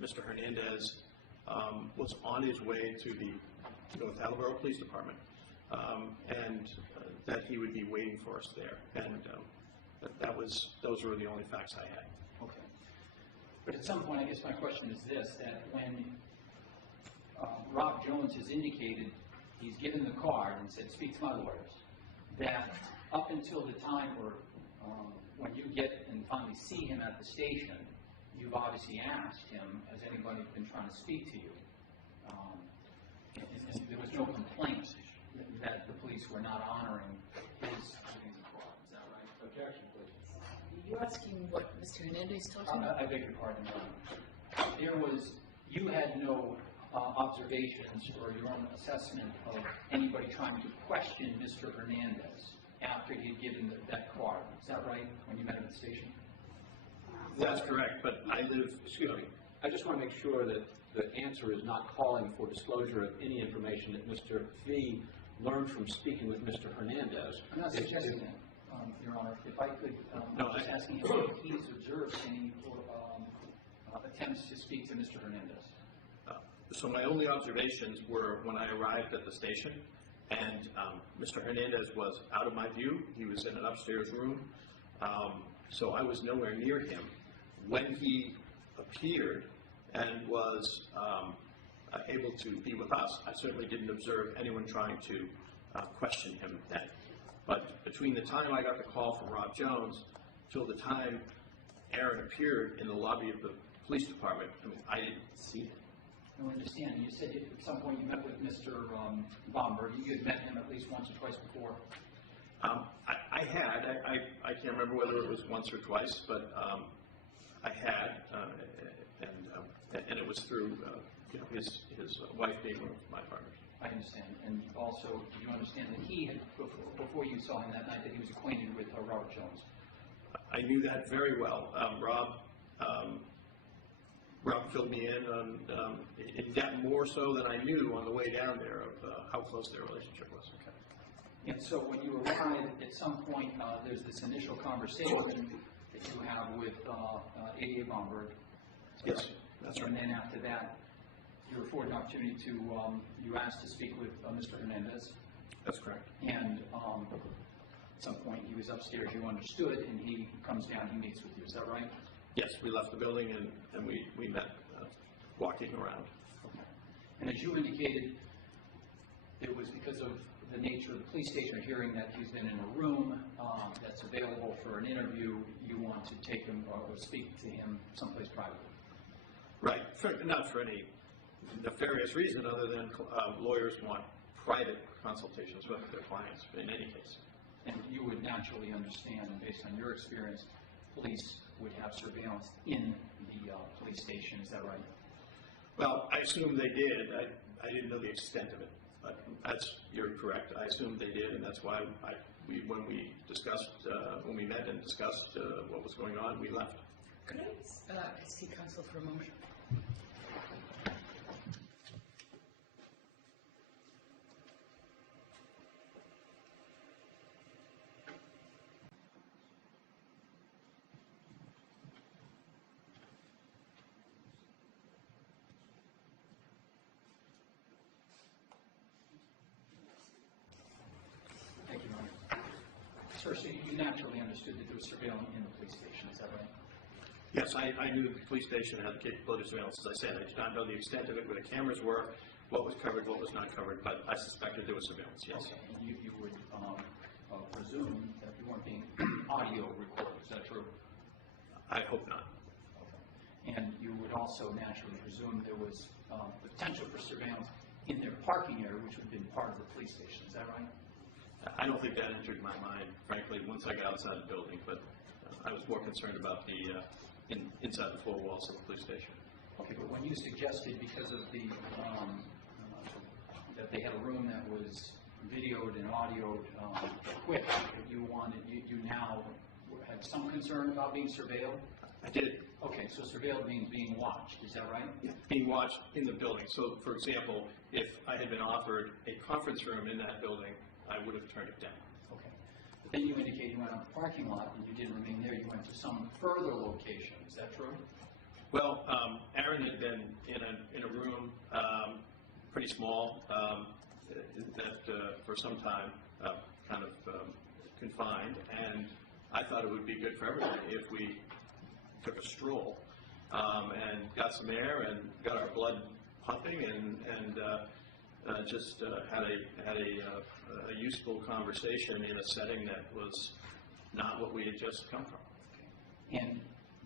Mr. Hernandez was on his way to the North Attleboro Police Department, and that he would be waiting for us there. And those were the only facts I had. Okay. But at some point, I guess my question is this, that when Rob Jones has indicated he's given the card and said, speak to my lawyers, that up until the time where when you get and finally see him at the station, you've obviously asked him, has anybody been trying to speak to you? And there was no complaint that the police were not honoring his giving the card. Is that right? Objection, please. Are you asking what Mr. Hernandez told you? I beg your pardon. You had no observations or your own assessment of anybody trying to question Mr. Hernandez after he had given that card. Is that right, when you met him at the station? That's correct, but I live, excuse me, I just want to make sure that the answer is not calling for disclosure of any information that Mr. Fee learned from speaking with Mr. Hernandez. I'm not suggesting that, Your Honor. If I could, I'm just asking him if he's observed any attempts to speak to Mr. Hernandez. So my only observations were when I arrived at the station, and Mr. Hernandez was out of my view. He was in an upstairs room, so I was nowhere near him. When he appeared and was able to be with us, I certainly didn't observe anyone trying to question him then. But between the time I got the call from Rob Jones till the time Aaron appeared in the lobby of the police department, I mean, I didn't see him. I understand. You said at some point you met with Mr. Bomberg. You had met him at least once or twice before. I had. I can't remember whether it was once or twice, but I had, and it was through his wife being one of my partners. I understand. And also, did you understand that he had, before you saw him that night, that he was acquainted with Robert Jones? I knew that very well. Rob filled me in on that more so than I knew on the way down there of how close their relationship was. Okay. And so when you arrive, at some point, there's this initial conversation that you have with A.A. Bomberg. Yes, that's right. And then after that, you're afforded an opportunity to, you asked to speak with Mr. Hernandez. That's correct. And at some point, he was upstairs, you understood, and he comes down, he meets with you. Is that right? Yes, we left the building and we met walking around. Okay. And as you indicated, it was because of the nature of the police station, or hearing that he's been in a room that's available for an interview, you want to take him or speak to him someplace privately. Right. Not for any nefarious reason other than lawyers want private consultations with their clients in any case. And you would naturally understand, based on your experience, police would have surveillance in the police station. Is that right? Well, I assume they did. I didn't know the extent of it, but you're correct. I assumed they did, and that's why when we met and discussed what was going on, we left. Could I see counsel for a moment? Sir, so you naturally understood that there was surveillance in the police station, is that right? Yes, I knew the police station had the capability of surveillance, as I said. I did not know the extent of it, where the cameras were, what was covered, what was not covered, but I suspected there was surveillance, yes. Okay. And you would presume that you weren't being audio recorded, is that true? I hope not. Okay. And you would also naturally presume there was the potential for surveillance in their parking area, which would have been part of the police station, is that right? I don't think that entered my mind, frankly, once I got outside the building, but I was more concerned about the inside the four walls of the police station. Okay, but when you suggested, because of the that they had a room that was videoed and audioed equipped, that you now had some concern about being surveilled? I did. Okay, so surveilled means being watched, is that right? Yeah, being watched in the building. So, for example, if I had been offered a conference room in that building, I would have turned it down. Okay. But then you indicated you went out to the parking lot and you didn't remain there. You went to some further location. Is that true? Well, Aaron Aaron had been in a room, pretty small, that for some time, kind of confined, and I thought it would be good for everybody if we took a stroll and got some air and got our blood pumping and just had a useful conversation in a setting that was not what we had just come from.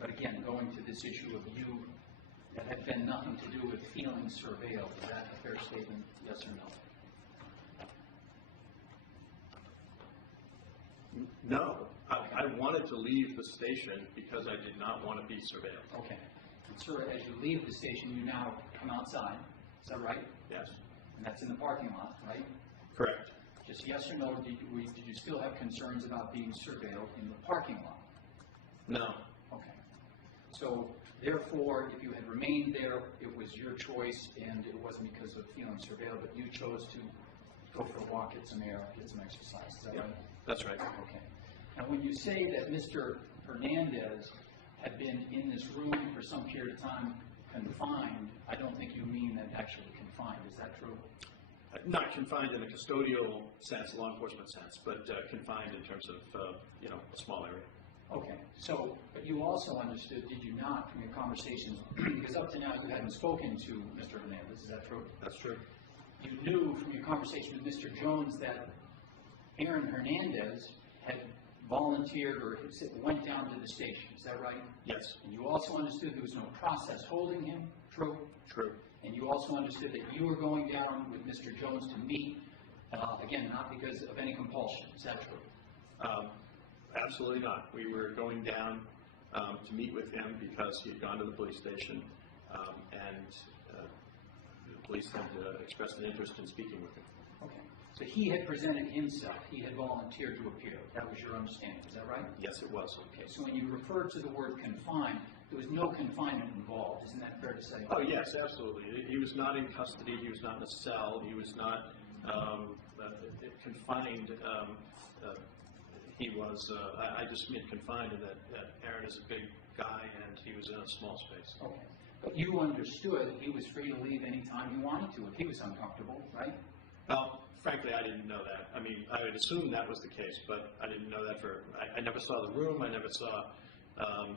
But again, going to this issue of you, that had been nothing to do with feeling surveilled. Is that a fair statement, yes or no? No. I wanted to leave the station because I did not want to be surveilled. Okay. And sir, as you leave the station, you now come outside. Is that right? Yes. And that's in the parking lot, right? Correct. Just yes or no, did you still have concerns about being surveilled in the parking lot? No. Okay. So, therefore, if you had remained there, it was your choice, and it wasn't because of feeling surveilled, but you chose to go for a walk, get some air, get some exercise. Is that right? That's right. Okay. Now, when you say that Mr. Hernandez had been in this room for some period of time confined, I don't think you mean that actually confined. Is that true? Not confined in a custodial sense, law enforcement sense, but confined in terms of, a small area. Okay. So, but you also understood, did you not, from your conversations, because up to now you hadn't spoken to Mr. Hernandez, is that true? That's true. You knew from your conversation with Mr. Jones that Aaron Hernandez had volunteered or went down to the station, is that right? Yes. And you also understood there was no process holding him, true? True. And you also understood that you were going down with Mr. Jones to meet, again, not because of any compulsion, is that true? Absolutely not. We were going down to meet with him because he had gone to the police station, and the police had expressed an interest in speaking with him. Okay. So he had presented himself. He had volunteered to appear. That was your understanding. Is that right? Yes, it was. Okay. So when you referred to the word confined, there was no confinement involved. Isn't that fair to say? Oh, yes, absolutely. He was not in custody. He was not in a cell. He was not confined. He was, I just mean confined in that Aaron is a big guy and he was in a small space. Okay. But you understood he was free to leave any time he wanted to if he was uncomfortable, right? Well, frankly, I didn't know that. I mean, I would assume that was the case, but I didn't know that I never saw the room. I never saw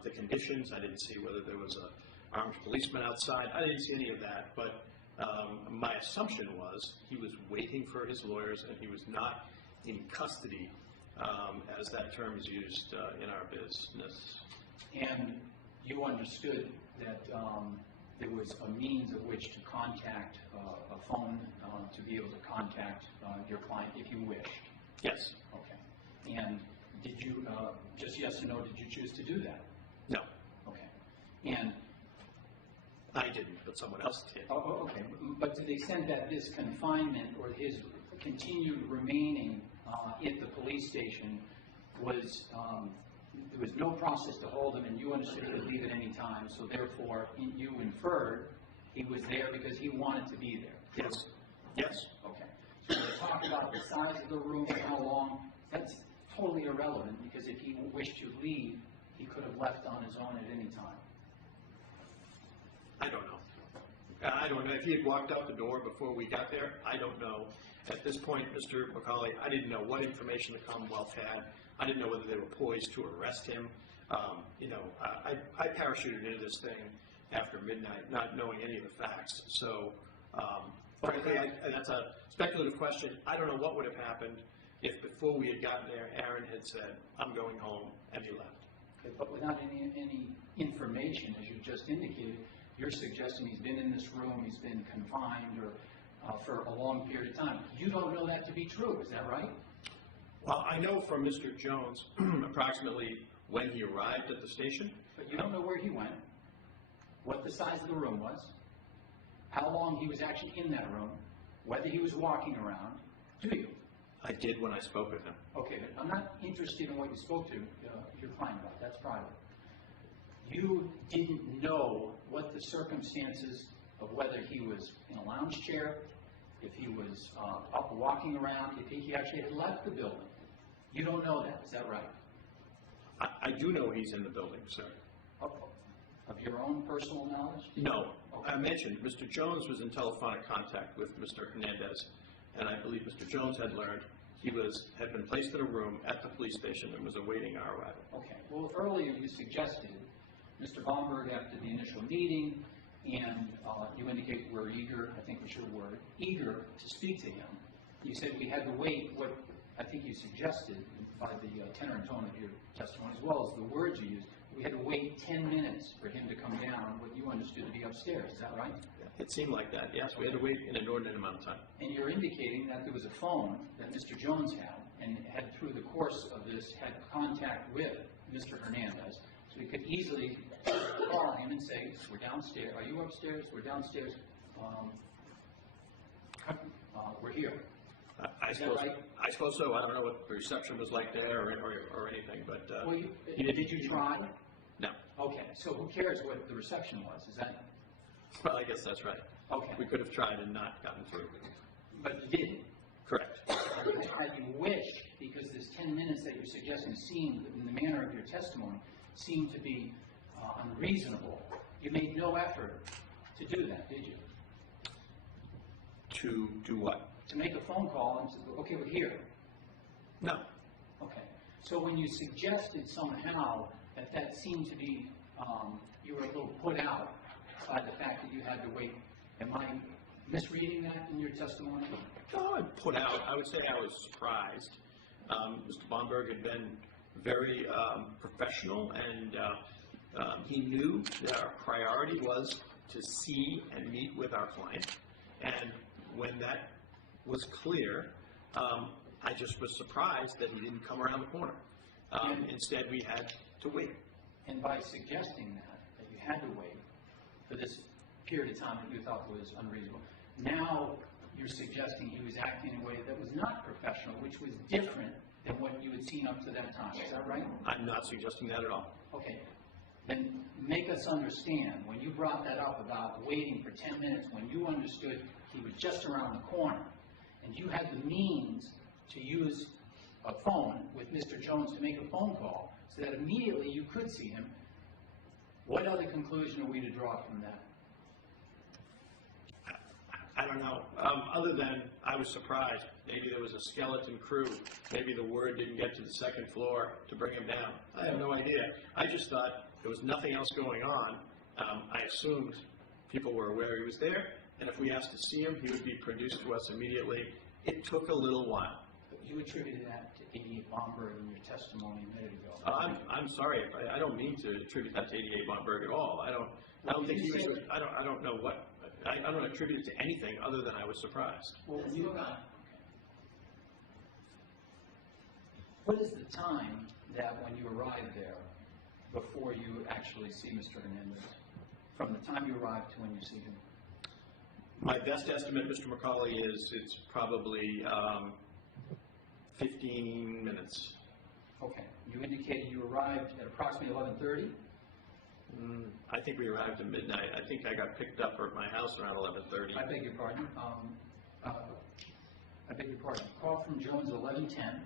the conditions. I didn't see whether there was an armed policeman outside. I didn't see any of that, but my assumption was he was waiting for his lawyers and he was not in custody, as that term is used in our business. And you understood that there was a means of which to contact a phone to be able to contact your client if you wished? Yes. Okay. And did you, just yes or no, did you choose to do that? No. Okay. And I didn't, but someone else did. oh, okay. But to the extent that this confinement or his continued remaining at the police station was, there was no process to hold him, and you understood he could leave at any time, so therefore you inferred he was there because he wanted to be there. Yes. Yes. Okay. So when you talk about the size of the room and how long, that's totally irrelevant, because if he wished to leave, he could have left on his own at any time. I don't know. I don't know. If he had walked out the door before we got there, I don't know. At this point, Mr. McCauley, I didn't know what information the Commonwealth had. I didn't know whether they were poised to arrest him. I parachuted into this thing after midnight, not knowing any of the facts. So, frankly, that's a speculative question. I don't know what would have happened if before we had gotten there, Aaron had said, "I'm going home," and he left. Okay, but without any information, as you just indicated, you're suggesting he's been in this room, he's been confined, or for a long period of time. You don't know that to be true, is that right? Well, I know from Mr. Jones approximately when he arrived at the station. But you don't know where he went, what the size of the room was, how long he was actually in that room, whether he was walking around, do you? I did when I spoke with him. Okay, but I'm not interested in what you spoke to your client about. That's private. You didn't know what the circumstances of whether he was in a lounge chair, if he was up walking around, if he actually had left the building. You don't know that, is that right? I do know he's in the building, sir. of your own personal knowledge? No. I mentioned Mr. Jones was in telephonic contact with Mr. Hernandez, and I believe Mr. Jones had learned he had been placed in a room at the police station and was awaiting our arrival. Okay. Well, earlier you suggested Mr. Baumberg after the initial meeting, and you indicate we're eager, I think was your word, eager to speak to him. You said we had to wait, what I think you suggested by the tenor and tone of your testimony, as well as the words you used, we had to wait 10 minutes for him to come down, what you understood to be upstairs. Is that right? It seemed like that, yes. We had to wait an inordinate amount of time. And you're indicating that there was a phone that Mr. Jones had, and had through the course of this had contact with Mr. Hernandez, so he could easily call him and say, we're downstairs, are you upstairs? We're downstairs, we're here. I suppose so. I don't know what the reception was like there or anything, but... Well, did you try? No. Okay, so who cares what the reception was? Is that... Well, I guess that's right. Okay. We could have tried and not gotten through. But you didn't? Correct. You wish, because this 10 minutes that you're suggesting seemed, in the manner of your testimony, seemed to be unreasonable. You made no effort to do that, did you? To do what? To make a phone call and say, okay, we're here. No. Okay. So when you suggested somehow that seemed to be, you were a little put out by the fact that you had to wait, am I misreading that in your testimony? No, I'm put out. I would say I was surprised. Mr. Baumberg had been very professional, and he knew that our priority was to see and meet with our client. And when that was clear, I just was surprised that he didn't come around the corner. Instead, we had to wait. And by suggesting that you had to wait for this period of time that you thought was unreasonable, now you're suggesting he was acting in a way that was not professional, which was different than what you had seen up to that time. Is that right? I'm not suggesting that at all. Okay. Then make us understand, when you brought that up about waiting for 10 minutes, when you understood he was just around the corner, and you had the means to use a phone with Mr. Jones to make a phone call, so that immediately you could see him, what other conclusion are we to draw from that? I don't know. Other than I was surprised. Maybe there was a skeleton crew. Maybe the word didn't get to the second floor to bring him down. I have no idea. I just thought there was nothing else going on. I assumed people were aware he was there, and if we asked to see him, he would be produced to us immediately. It took a little while. But you attributed that to 88 Baumberg in your testimony a minute ago. I'm sorry. I don't mean to attribute that to 88 Baumberg at all. I don't think he was. I don't know what. I don't attribute it to anything other than I was surprised. Well, what is the time that when you arrived there before you actually see Mr. Hernandez? From the time you arrived to when you see him? My best estimate, Mr. McCauley, is it's probably 15 minutes. Okay. You indicated you arrived at approximately 11:30? I think we arrived at midnight. I think I got picked up at my house around 11:30. I beg your pardon. I beg your pardon. Call from Jones at 11:10,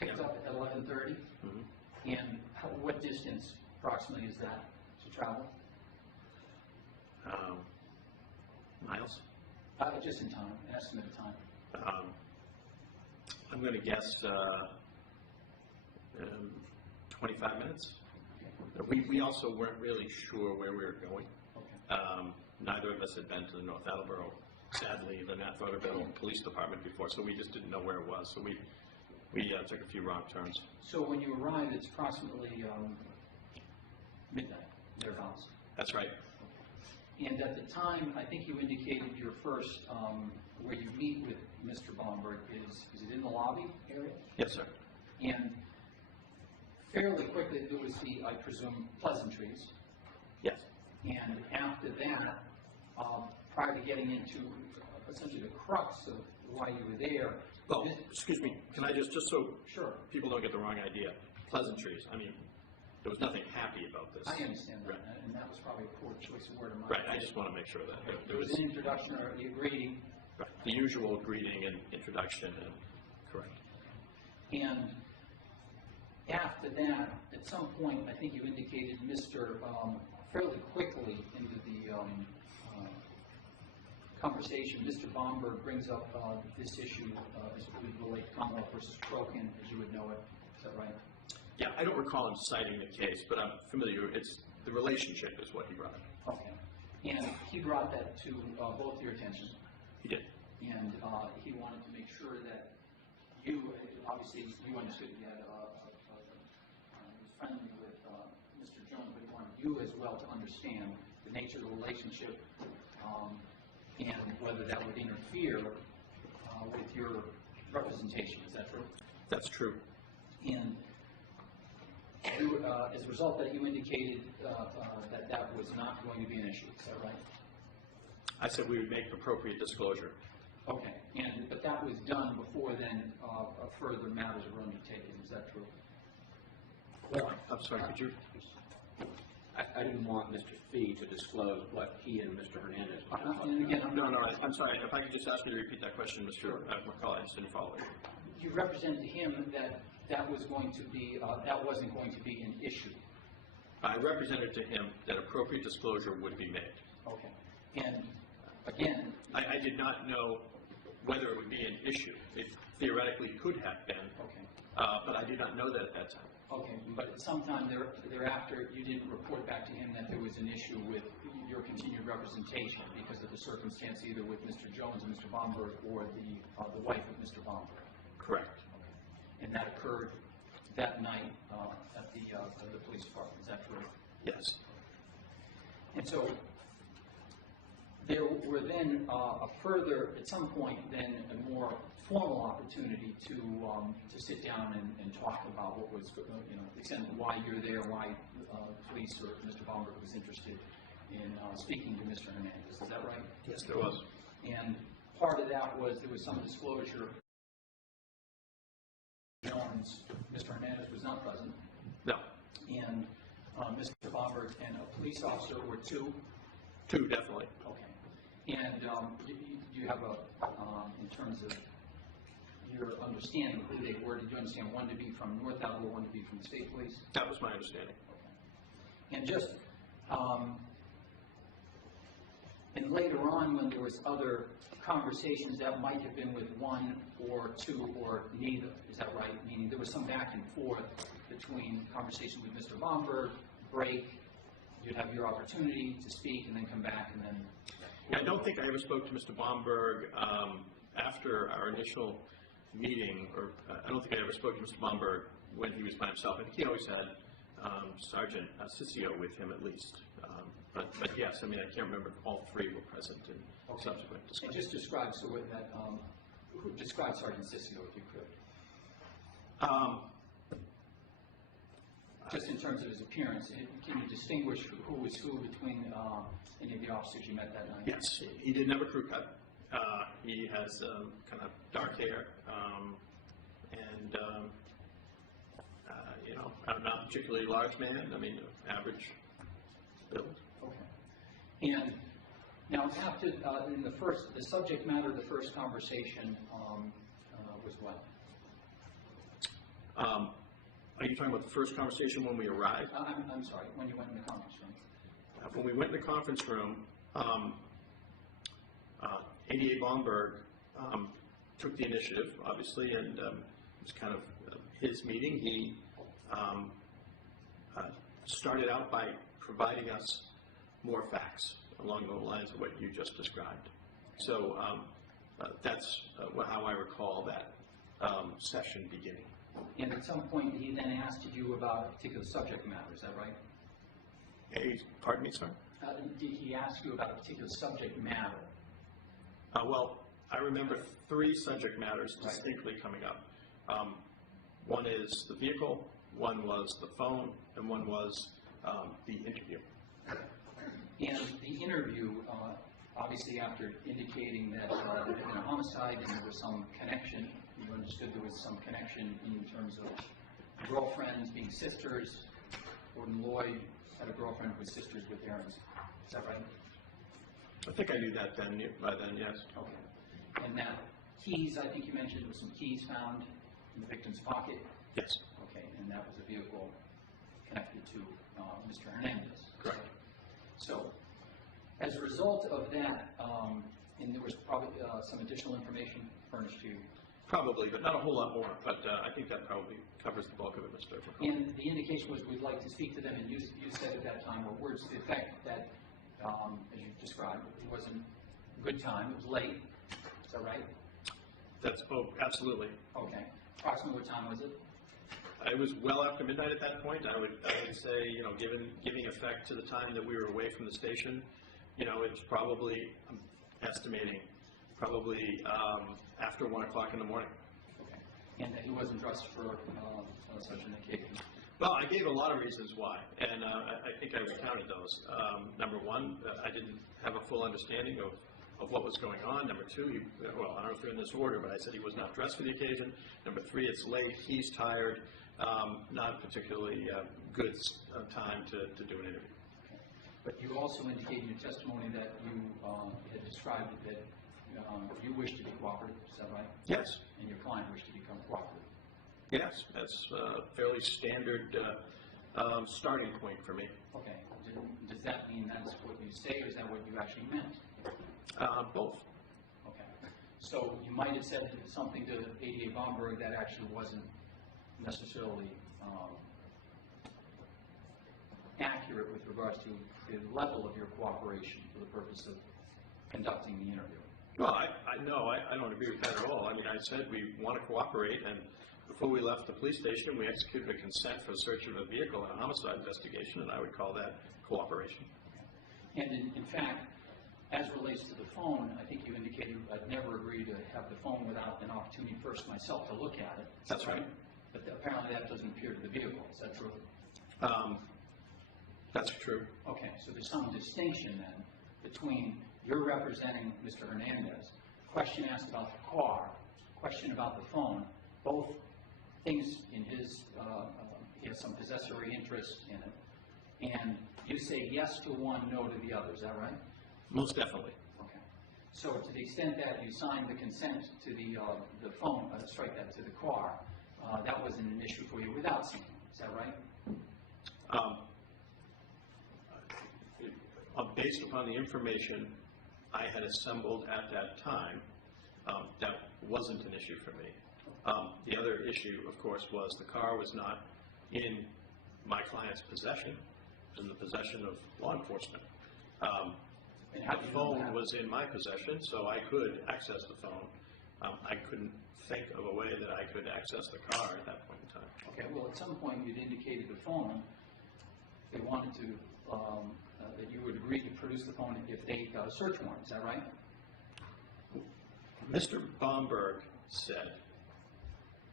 picked up at 11:30, and what distance approximately is that to travel? Miles? Just in time, an estimate of time. I'm going to guess 25 minutes. We also weren't really sure where we were going. Okay. Neither of us had been to the North Attleboro, sadly, the North Attleboro Police Department before, so we just didn't know where it was. So we took a few wrong turns. So when you arrived, it's approximately midnight, thereabouts. That's right. And at the time, I think you indicated your first, where you meet with Mr. Baumberg is it in the lobby area? Yes, sir. And fairly quickly, there was the, I presume, pleasantries. Yes. And after that, prior to getting into essentially the crux of why you were there. Well, excuse me, can I just so Sure. people don't get the wrong idea, pleasantries, I mean, there was nothing happy about this. I understand that, Right. and that was probably a poor choice of word of mine. Right, I just want to make sure that there There was was an introduction or a greeting. right, the usual greeting and introduction, and correct. And after that, at some point, I think you indicated Mr. fairly quickly into the conversation. Mr. Bomberg brings up this issue as it would relate to Commonwealth versus Crokin, as you would know it. Is that right? Yeah, I don't recall him citing the case, but I'm familiar. It's the relationship is what he brought. Okay. And he brought that to both your attention. He did. And he wanted to make sure that you, obviously, you understood he had was friendly with Mr. Jones, but he wanted you as well to understand the nature of the relationship and whether that would interfere with your representation. Is that true? That's true. And you, as a result of that, you indicated that that was not going to be an issue. Is that right? I said we would make appropriate disclosure. Okay. But that was done before then further matters were undertaken. Is that true? Well, I'm sorry, could you? I didn't want Mr. Fee to disclose what he and Mr. Hernandez were talking And again, No, I'm sorry. If I could just ask you to repeat that question, Mr. McCall, I just didn't follow it. you represented to him that that was going to be that wasn't going to be an issue. I represented to him that appropriate disclosure would be made. Okay. And again, I did not know whether it would be an issue. It theoretically could have been, okay. but I did not know that at that time. Okay, but sometime thereafter, you didn't report back to him that there was an issue with your continued representation because of the circumstance, either with Mr. Jones and Mr. Bomberg or the wife of Mr. Bomberg. Correct. Okay. And that occurred that night at the police department. Is that true? Yes. And so there were then a further, at some point, then a more formal opportunity to sit down and talk about what was, the extent of why you're there, why police or Mr. Bomberg was interested in speaking to Mr. Hernandez. Is that right? Yes, there was. And part of that was there was some disclosure. Jones, Mr. Hernandez was not present. No. And Mr. Bomberg and a police officer were two. Two, definitely. Okay. And you have in terms of your understanding of who they were, did you understand one to be from North Alabama, one to be from the state police? That was my understanding. Okay. And just, and later on when there was other conversations that might have been with one or two or neither, is that right? Meaning there was some back and forth between conversation with Mr. Bomberg, break, you'd have your opportunity to speak and then come back and then... Yeah, I don't think I ever spoke to Mr. Bomberg after our initial meeting, or I don't think I ever spoke to Mr. Bomberg when he was by himself. I think he always had Sergeant Ciccio with him at least. But yes, I mean, I can't remember if all three were present in subsequent discussions. And just describe describe Sergeant Ciccio if you could. Just in terms of his appearance, can you distinguish who was who between any of the officers you met that night? Yes, he didn't have a crew cut. He has kind of dark hair, and not particularly large man. I mean, average build. Okay. And now, after in the subject matter of the first conversation was what? Are you talking about the first conversation when we arrived? I'm sorry, when you went in the conference room. When we went in the conference room, ADA Bomberg took the initiative, obviously, and it was kind of his meeting. He started out by providing us more facts along the lines of what you just described. So that's how I recall that session beginning. And at some point, he then asked you about a particular subject matter. Is that right? Pardon me, sir? Did he ask you about a particular subject matter? Well, I remember three subject matters distinctly coming up. One is the vehicle, one was the phone, and one was the interview. And the interview, obviously after indicating that there had been a homicide and there was some connection, you understood there was some connection in terms of girlfriends being sisters. Gordon Lloyd had a girlfriend who was sisters with Aaron's. Is that right? I think I knew that by then, yes. Okay. And that keys, I think you mentioned, there were some keys found in the victim's pocket. Yes. Okay, and that was a vehicle connected to Mr. Hernandez. Correct. So, as a result of that, and there was probably some additional information furnished to you, Probably, but not a whole lot more, but I think that probably covers the bulk of it, Mr. McCall. and the indication was we'd like to speak to them, and you said at that time, or words to the effect that, as you described, it wasn't a good time, it was late. Is that right? Absolutely. Okay. Approximately what time was it? It was well after midnight at that point. I would say, giving effect to the time that we were away from the station, it was probably, I'm estimating, after 1 o'clock in the morning. Okay. And that he wasn't dressed for such an occasion? Well, I gave a lot of reasons why, and I think I recounted those. Number one, I didn't have a full understanding of what was going on. Number two, I don't know if they're in this order, but I said he was not dressed for the occasion. Number three, it's late, he's tired, not particularly good time to do an interview. But you also indicated in your testimony that you had described that you wish to be cooperative, is that right? Yes. And your client wished to become cooperative. Yes, that's a fairly standard starting point for me. Okay. Does that mean that's what you say, or is that what you actually meant? Both. Okay. So you might have said something to ADA Bomberg that actually wasn't necessarily accurate with regards to the level of your cooperation for the purpose of conducting the interview. Well, I don't agree with that at all. I mean, I said we want to cooperate, and before we left the police station, we executed a consent for the search of a vehicle and a homicide investigation, and I would call that cooperation. And in fact, as relates to the phone, I think you indicated I'd never agree to have the phone without an opportunity first myself to look at it. That's right. But apparently that doesn't appear to the vehicle. Is that true? That's true. Okay, so there's some distinction then between you're representing Mr. Hernandez, question asked about the car, question about the phone, both things in his, he has some possessory interest in it, and you say yes to one, no to the other. Is that right? Most definitely. Okay. So to the extent that you signed the consent to the phone, to the car, that wasn't an issue for you without seeing it. Is that right? Based upon the information I had assembled at that time, that wasn't an issue for me. The other issue, of course, was the car was not in my client's possession. It was in the possession of law enforcement. The phone was in my possession, so I could access the phone. I couldn't think of a way that I could access the car at that point in time. Okay, well, at some point you'd indicated the phone, they wanted to, that you would agree to produce the phone if they got a search warrant. Is that right? Mr. Bomberg said,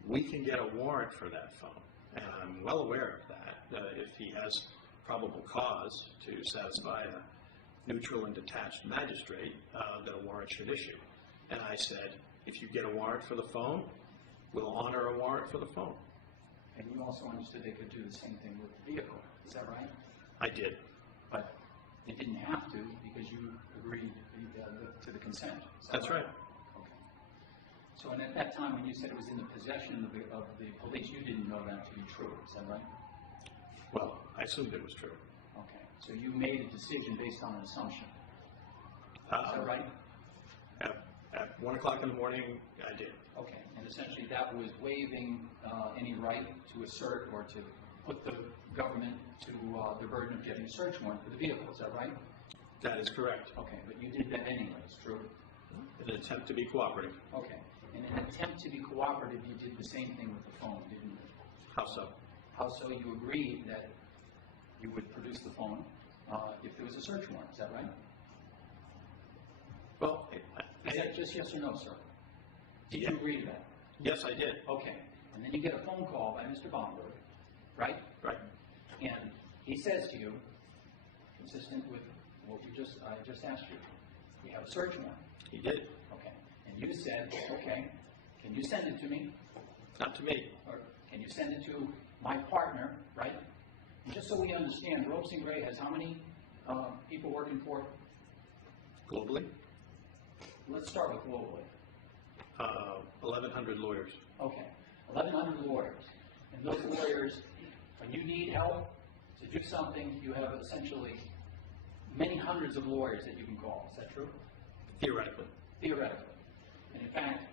we can get a warrant for that phone, and I'm well aware of that. If he has probable cause to satisfy a neutral and detached magistrate, that a warrant should issue. And I said, if you get a warrant for the phone, we'll honor a warrant for the phone. And you also understood they could do the same thing with the vehicle. Is that right? I did. But they didn't have to because you agreed to the consent. That's right. Okay. So and at that time when you said it was in the possession of the police, you didn't know that to be true. Is that right? Well, I assumed it was true. Okay. So you made a decision based on an assumption. Is that right? At 1 o'clock in the morning, I did. Okay. And essentially that was waiving any right to assert or to put the government to the burden of getting a search warrant for the vehicle. Is that right? That is correct. Okay. But you did that anyways, true? In an attempt to be cooperative. Okay. In an attempt to be cooperative, you did the same thing with the phone, didn't you? How so? How so? You agreed that you would produce the phone if there was a search warrant. Is that right? Well, Is that just yes or no, sir? Did you agree to that? Yes, I did. Okay. And then you get a phone call by Mr. Bomberg, right? Right. And he says to you, consistent with what I just asked you, you have a search warrant. He did. Okay. And you said, okay, can you send it to me? Not to me. Or can you send it to my partner, right? And just so we understand, Ropes and Gray has how many people working for it? Globally? Let's start with globally. 1,100 lawyers. Okay, 1,100 lawyers. And those lawyers, when you need help to do something, you have essentially many hundreds of lawyers that you can call. Is that true? Theoretically. Theoretically. And in fact,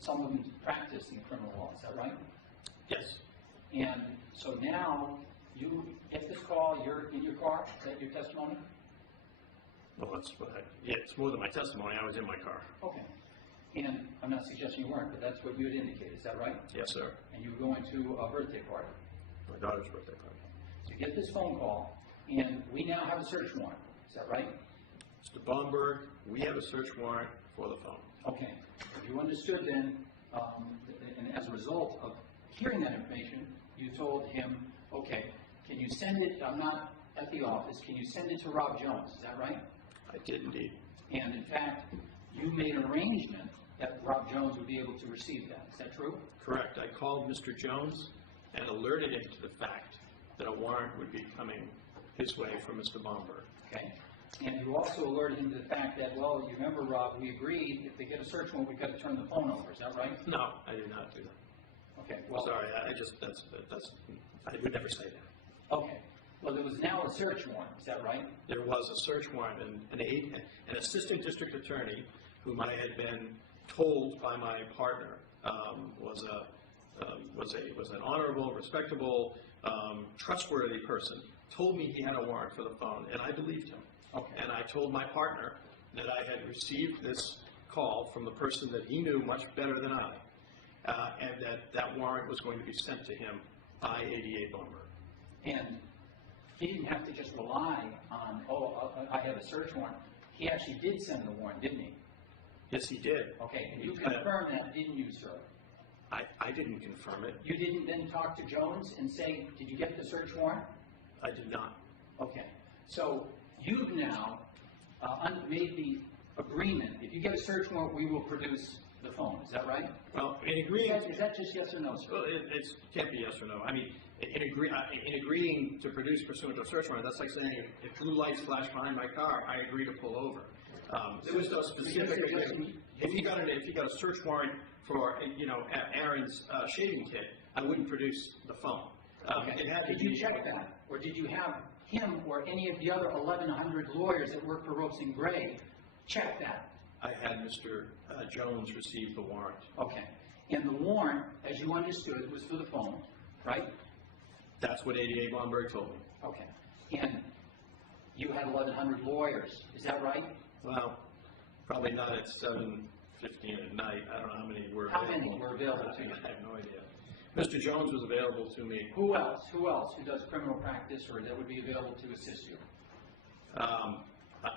some of them practice in criminal law. Is that right? Yes. And so now you get this call, you're in your car. Is that your testimony? Well, that's what it's more than my testimony. I was in my car. Okay. And I'm not suggesting you weren't, but that's what you had indicated. Is that right? Yes, sir. And you were going to a birthday party. My daughter's birthday party. So you get this phone call, and we now have a search warrant. Is that right? Mr. Baumberg, we have a search warrant for the phone. Okay. You understood then, and as a result of hearing that information, you told him, okay, can you send it, I'm not at the office, can you send it to Rob Jones? Is that right? I did indeed. And in fact, you made an arrangement that Rob Jones would be able to receive that. Is that true? Correct. I called Mr. Jones and alerted him to the fact that a warrant would be coming his way from Mr. Baumberg. Okay. And you also alerted him to the fact that, well, you remember, Rob, we agreed if they get a search warrant, we've got to turn the phone over. Is that right? No, I did not do that. Okay. Well, sorry, I would never say that. Okay. Well, there was now a search warrant. Is that right? There was a search warrant, and an assistant district attorney, whom I had been told by my partner was an honorable, respectable, trustworthy person, told me he had a warrant for the phone, and I believed him. Okay. And I told my partner that I had received this call from the person that he knew much better than I, and that warrant was going to be sent to him by ADA Baumberg. And he didn't have to just rely on, I have a search warrant. He actually did send the warrant, didn't he? Yes, he did. Okay, and you confirmed that, didn't you, sir? I didn't confirm it. You didn't then talk to Jones and say, did you get the search warrant? I did not. Okay, so you've now made the agreement, if you get a search warrant, we will produce the phone. Is that right? Well, in agreeing... Is that just yes or no, sir? Well, it can't be yes or no. I mean, in agreeing to produce pursuant to a search warrant, that's like saying if blue lights flash behind my car, I agree to pull over. There was no specific. If you got a search warrant for Aaron's shaving kit, I wouldn't produce the phone. Okay. Did you check that, or did you have him or any of the other 1,100 lawyers that work for Ropes and Gray check that? I had Mr. Jones receive the warrant. Okay. And the warrant, as you understood, was for the phone, right? That's what ADA Baumberg told me. Okay. And you had 1,100 lawyers, is that right? Well, probably not at 7:15 at night. I don't know how many were available. How many were available to you? I have no idea. Mr. Jones was available to me. Who else? Who does criminal practice or that would be available to assist you?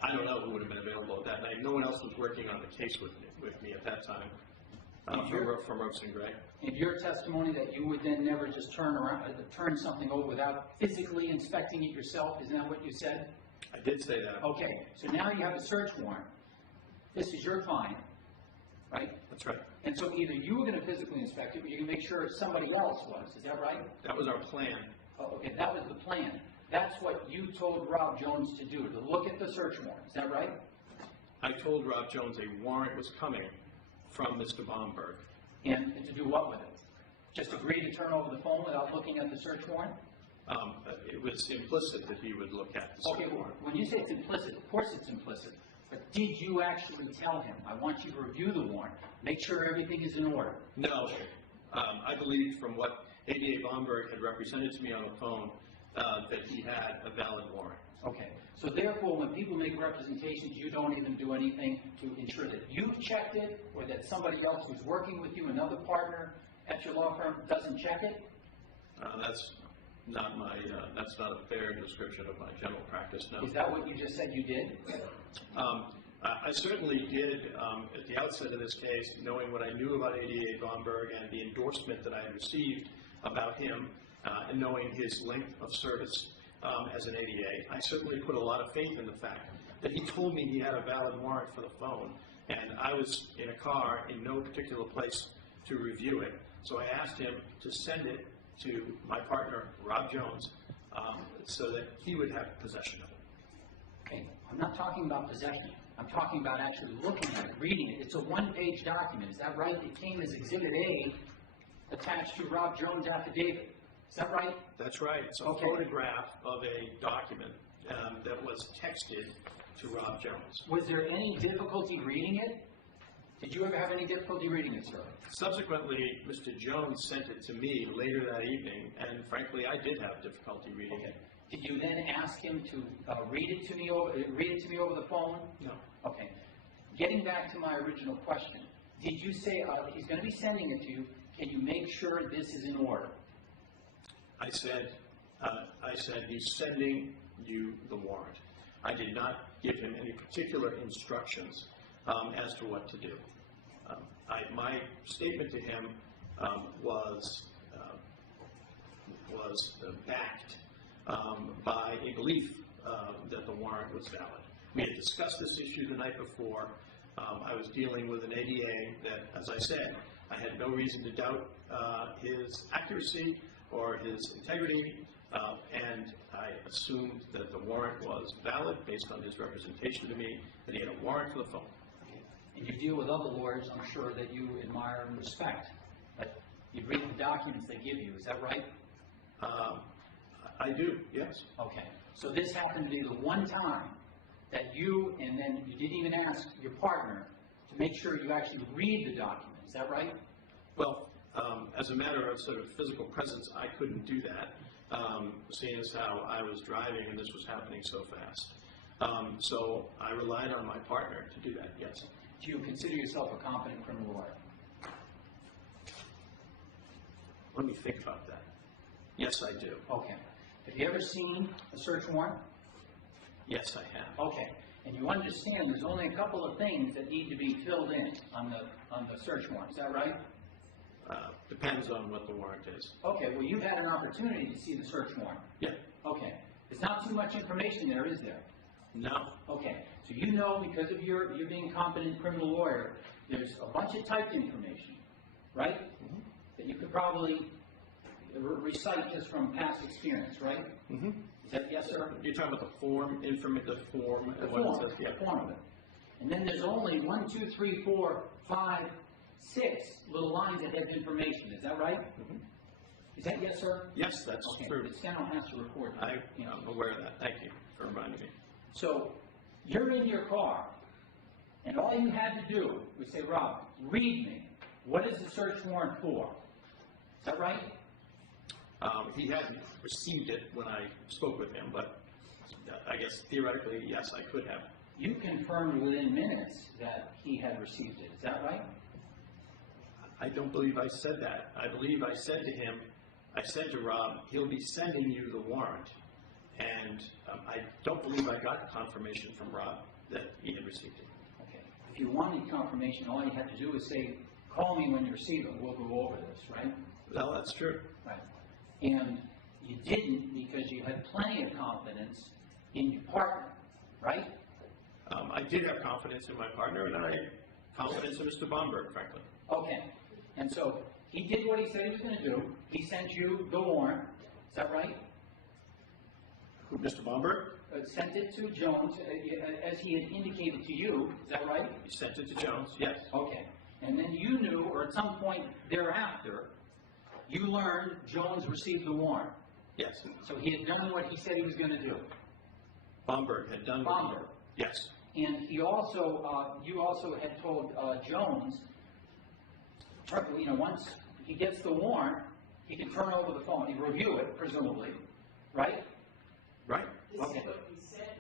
I don't know who would have been available at that night. No one else was working on the case with me at that time from Ropes and Gray. In your testimony that you would then never just turn something over without physically inspecting it yourself, isn't that what you said? I did say that. Okay, so now you have a search warrant. This is your client, right? That's right. And so either you were going to physically inspect it, or you can make sure somebody else was. Is that right? That was our plan. Oh, okay, that was the plan. That's what you told Rob Jones to do, to look at the search warrant. Is that right? I told Rob Jones a warrant was coming from Mr. Baumberg. And to do what with it? Just agree to turn over the phone without looking at the search warrant? It was implicit that he would look at the search Okay, well, warrant. when you say it's implicit, of course it's implicit. But did you actually tell him, I want you to review the warrant, make sure everything is in order? No. I believed from what ADA Baumberg had represented to me on the phone that he had a valid warrant. Okay. So therefore, when people make representations, you don't even do anything to ensure that you've checked it or that somebody else who's working with you, another partner at your law firm, doesn't check it? That's not a fair description of my general practice, no. Is that what you just said you did? I certainly did at the outset of this case, knowing what I knew about ADA Baumberg and the endorsement that I had received about him, and knowing his length of service as an ADA. I certainly put a lot of faith in the fact that he told me he had a valid warrant for the phone, and I was in a car in no particular place to review it. So I asked him to send it to my partner, Rob Jones, so that he would have possession of it. Okay. I'm not talking about possession. I'm talking about actually looking at it, reading it. It's a one-page document. Is that right? It came as Exhibit A attached to Rob Jones' affidavit. Is that right? That's right. It's a Okay. photograph of a document that was texted to Rob Jones. Was there any difficulty reading it? Did you ever have any difficulty reading it, sir? Subsequently, Mr. Jones sent it to me later that evening, and frankly, I did have difficulty reading Okay. it. Did you then ask him to read it to me over the phone? No. Okay. Getting back to my original question, did you say he's going to be sending it to you? Can you make sure this is in order? I said he's sending you the warrant. I did not give him any particular instructions as to what to do. My statement to him was backed by a belief that the warrant was valid. We had discussed this issue the night before. I was dealing with an ADA that, as I said, I had no reason to doubt his accuracy or his integrity, and I assumed that the warrant was valid based on his representation to me, that he had a warrant for the phone. And you deal with other lawyers, I'm sure, that you admire and respect. But you read the documents they give you, is that right? I do, yes. Okay. So this happened to be the one time that you, and then you didn't even ask your partner to make sure you actually read the document, is that right? Well, as a matter of sort of physical presence, I couldn't do that, seeing as how I was driving and this was happening so fast. So I relied on my partner to do that, yes. Do you consider yourself a competent criminal lawyer? Let me think about that. Yes, I do. Okay. Have you ever seen a search warrant? Yes, I have. Okay. And you understand there's only a couple of things that need to be filled in on the search warrant, is that right? Depends on what the warrant is. Okay, well, you've had an opportunity to see the search warrant. Yeah. Okay. There's not too much information there, is there? No. Okay. So you know, because of your being a competent criminal lawyer, there's a bunch of typed information, right? Mm-hmm. That you could probably recite just from past experience, right? Mm-hmm. Is that yes, sir? You're talking about the form, and what it says, yeah. The form of it. And then there's only 1, 2, 3, 4, 5, 6 little lines that have information. Is that right? Mm-hmm. Is that yes, sir? Yes, that's Okay. true. The Senate has to report that. I'm aware of that. Thank you for reminding me. So you're in your car, and all you had to do was say, Rob, read me. What is the search warrant for? Is that right? He hadn't received it when I spoke with him, but I guess theoretically, yes, I could have. You confirmed within minutes that he had received it. Is that right? I don't believe I said that. I believe I said to him, I said to Rob, he'll be sending you the warrant. And I don't believe I got confirmation from Rob that he had received it. Okay. If you wanted confirmation, all you had to do was say, call me when you receive it. We'll go over this, right? Well, that's true. Right. And you didn't because you had plenty of confidence in your partner, right? I did have confidence in my partner, and I had confidence in Mr. Bomberg, frankly. Okay. And so he did what he said he was going to do. He sent you the warrant. Is that right? Who, Mr. Bomberg? Sent it to Jones as he had indicated to you. Is that right? He sent it to Jones, yes. Okay. And then you knew, or at some point thereafter, you learned Jones received the warrant. Yes. So he had done what he said he was going to do. Bomberg had done what Bomberg. Yes. And he also, you also had told Jones, once he gets the warrant, he can turn over the phone. He review it, presumably, right? Right. This is what he said.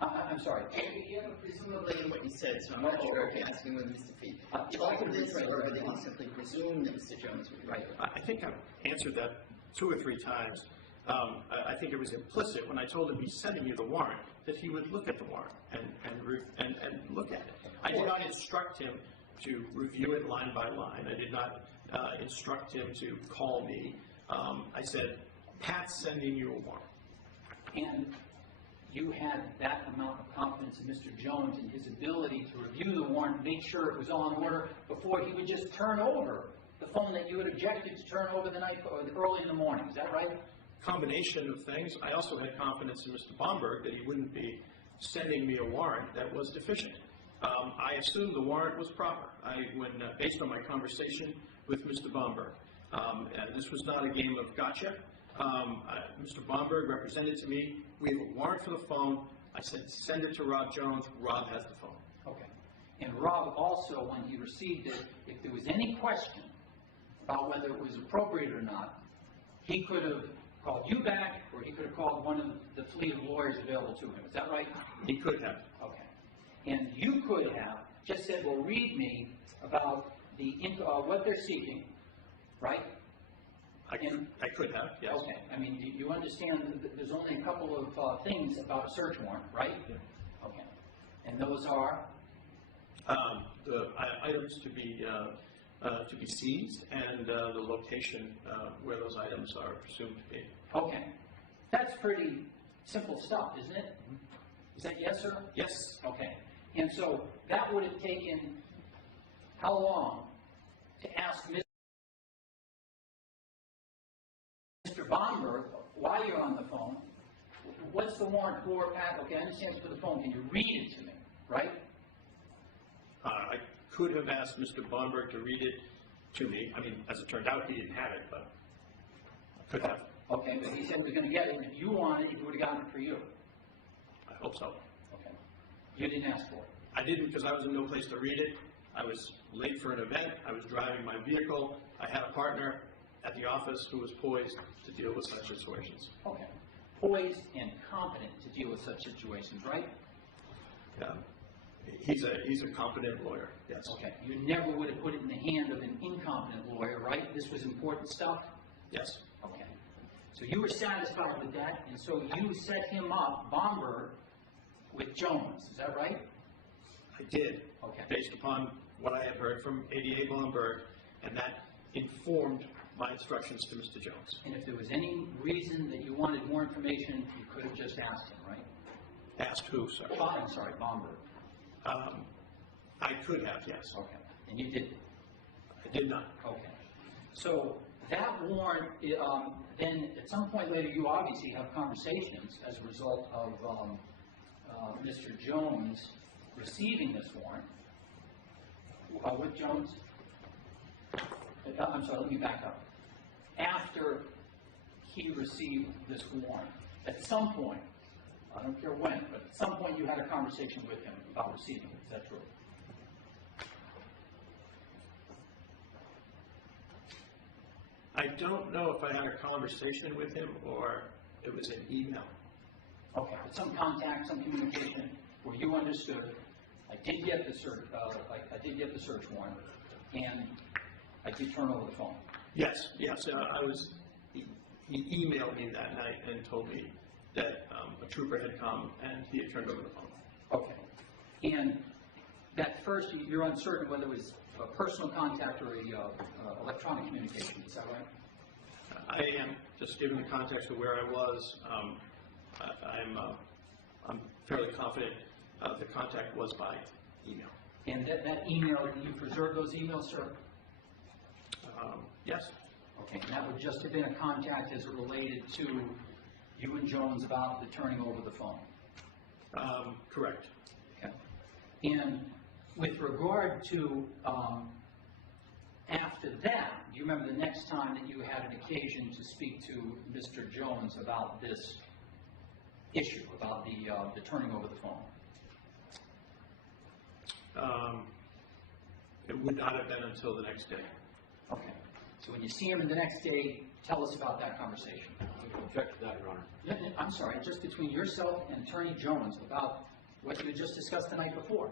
I'm sorry. You have presumably what he said, so I'm not sure if you're asking with Mr. Fee. All of this, or did he simply presume that Mr. Jones would write it? I think I've answered that 2 or 3 times. I think it was implicit when I told him he's sending me the warrant that he would look at the warrant and look at it. I did not instruct him to review it line by line. I did not instruct him to call me. I said, Pat's sending you a warrant. And you had that amount of confidence in Mr. Jones and his ability to review the warrant, make sure it was all in order before he would just turn over the phone that you had objected to turn over the night or early in the morning. Is that right? Combination of things. I also had confidence in Mr. Bomberg that he wouldn't be sending me a warrant that was deficient. I assumed the warrant was proper. Based on my conversation with Mr. Bomberg, this was not a game of gotcha. Mr. Bomberg represented to me, we have a warrant for the phone. I said, send it to Rob Jones. Rob has the phone. Okay. And Rob also, when he received it, if there was any question about whether it was appropriate or not, he could have called you back, or he could have called one of the fleet of lawyers available to him. Is that right? He could have. Okay. And you could have just said, well, read me about what they're seeking, right? I could have, yes. Okay. I mean, you understand that there's only a couple of things about a search warrant, right? Yeah. Okay. And those are? The items to be seized and the location where those items are presumed to be. Okay. That's pretty simple stuff, isn't it? Is that yes, sir? Yes. Okay. And so that would have taken how long to ask Mr. Bomberg, while you're on the phone, what's the warrant for, Pat? Okay, I understand it's for the phone. Can you read it to me, right? I could have asked Mr. Bomberg to read it to me. I mean, as it turned out, he didn't have it, but I could have. Okay, but he said he was going to get it, and if you wanted it, he would have gotten it for you. I hope so. Okay. You didn't ask for it. I didn't because I was in no place to read it. I was late for an event. I was driving my vehicle. I had a partner at the office who was poised to deal with such situations. Okay. Poised and competent to deal with such situations, right? Yeah. He's a competent lawyer, yes. Okay. You never would have put it in the hand of an incompetent lawyer, right? This was important stuff? Yes. Okay. So you were satisfied with that, and so you set him up, Bomberg, with Jones. Is that right? I did. Okay. Based upon what I had heard from ADA Bomberg, and that informed my instructions to Mr. Jones. And if there was any reason that you wanted more information, you could have just asked him, right? Asked who, sir? I'm sorry, Bomberg. I could have, yes. Okay. And you did? I did not. Okay. So that warrant, then at some point later, you obviously have conversations as a result of Mr. Jones receiving this warrant. With Jones? I'm sorry, let me back up. After he received this warrant, at some point, I don't care when, but at some point you had a conversation with him about receiving it. Is that true? I don't know if I had a conversation with him or it was an email. Okay, but some contact, some communication where you understood, I did get the search, I did get the search warrant, and I did turn over the phone. Yes, yes. He emailed me that night and told me that a trooper had come and he had turned over the phone. Okay. And that first, you're uncertain whether it was a personal contact or a electronic communication. Is that right? I am, just given the context of where I was, I'm fairly confident the contact was by email. And that email, did you preserve those emails, sir? Yes. Okay, and that would just have been a contact as it related to you and Jones about the turning over the phone? Correct. Okay. And with regard to after that, do you remember the next time that you had an occasion to speak to Mr. Jones about this issue, about the turning over the phone? It would not have been until the next day. Okay. So when you see him the next day, tell us about that conversation. I object to that, Your Honor. I'm sorry, just between yourself and Attorney Jones about what you had just discussed the night before.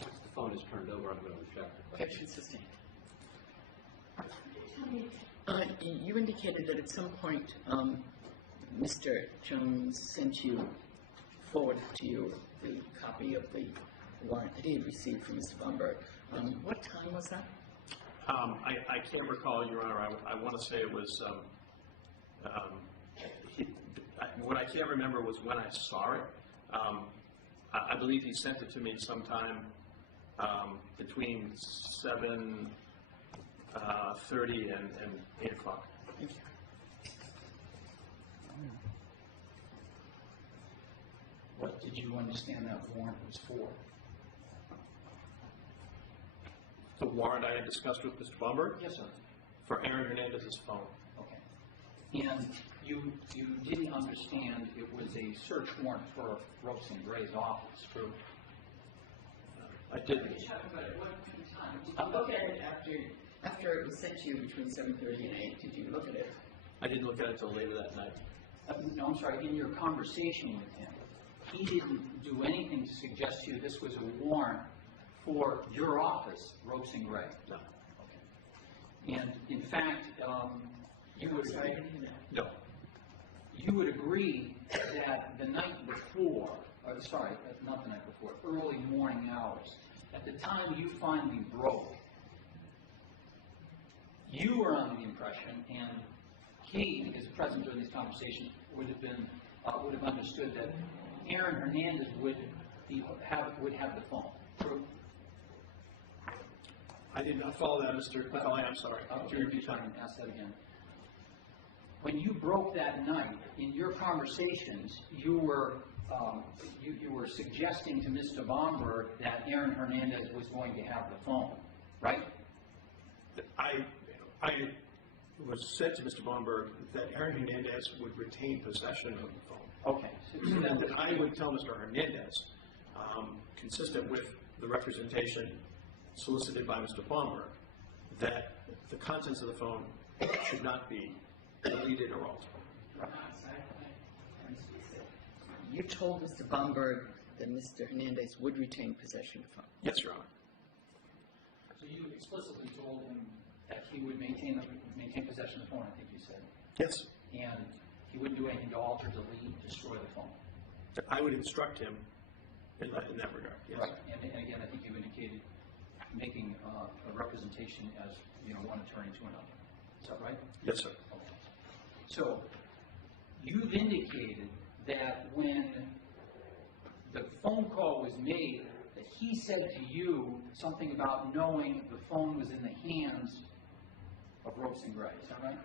Once the phone is turned over, I'm going to object. Objection sustained. You indicated that at some point Mr. Jones sent you, forwarded to you, the copy of the warrant that he had received from Mr. Bomberg. What time was that? I can't recall, Your Honor. I want to say it was, what I can't remember was when I saw it. I believe he sent it to me sometime between 7:30 and 8 o'clock. Thank you. What did you understand that warrant was for? The warrant I had discussed with Mr. Bomberg Yes, sir. for Aaron Hernandez's phone. Okay. And you didn't understand it was a search warrant for Ropes and Gray's office, true? I didn't. I look at it after it was sent to you between 7:30 and 8. Did you look at it? I didn't look at it until later that night. No, I'm sorry, in your conversation with him, he didn't do anything to suggest to you this was a warrant for your office, Ropes and Gray? No. Okay. And in fact, you would agree that the night before, not the night before, early morning hours, at the time you finally broke, you were under the impression, and he, because present during this conversation, would have understood that Aaron Hernandez would have the phone. True? I did not follow that, Mr. McCauley. I'm sorry. Could you repeat that and ask that again? When you broke that night, in your conversations, you were suggesting to Mr. Bomberg that Aaron Hernandez was going to have the phone, right? I was said to Mr. Bomberg that Aaron Hernandez would retain possession of the phone. Okay. And that I would tell Mr. Hernandez, consistent with the representation solicited by Mr. Bomberg, that the contents of the phone should not be deleted or altered. You told Mr. Bomberg that Mr. Hernandez would retain possession of the phone. Yes, Your Honor. So you explicitly told him that he would maintain possession of the phone, I think you said. Yes. And he wouldn't do anything to alter, delete, destroy the phone. I would instruct him in that regard. Yes. Right. And again, I think you indicated making a representation as, one attorney to another. Is that right? Yes, sir. Okay. So you've indicated that when the phone call was made, that he said to you something about knowing the phone was in the hands of Ropes and Gray. Is that right?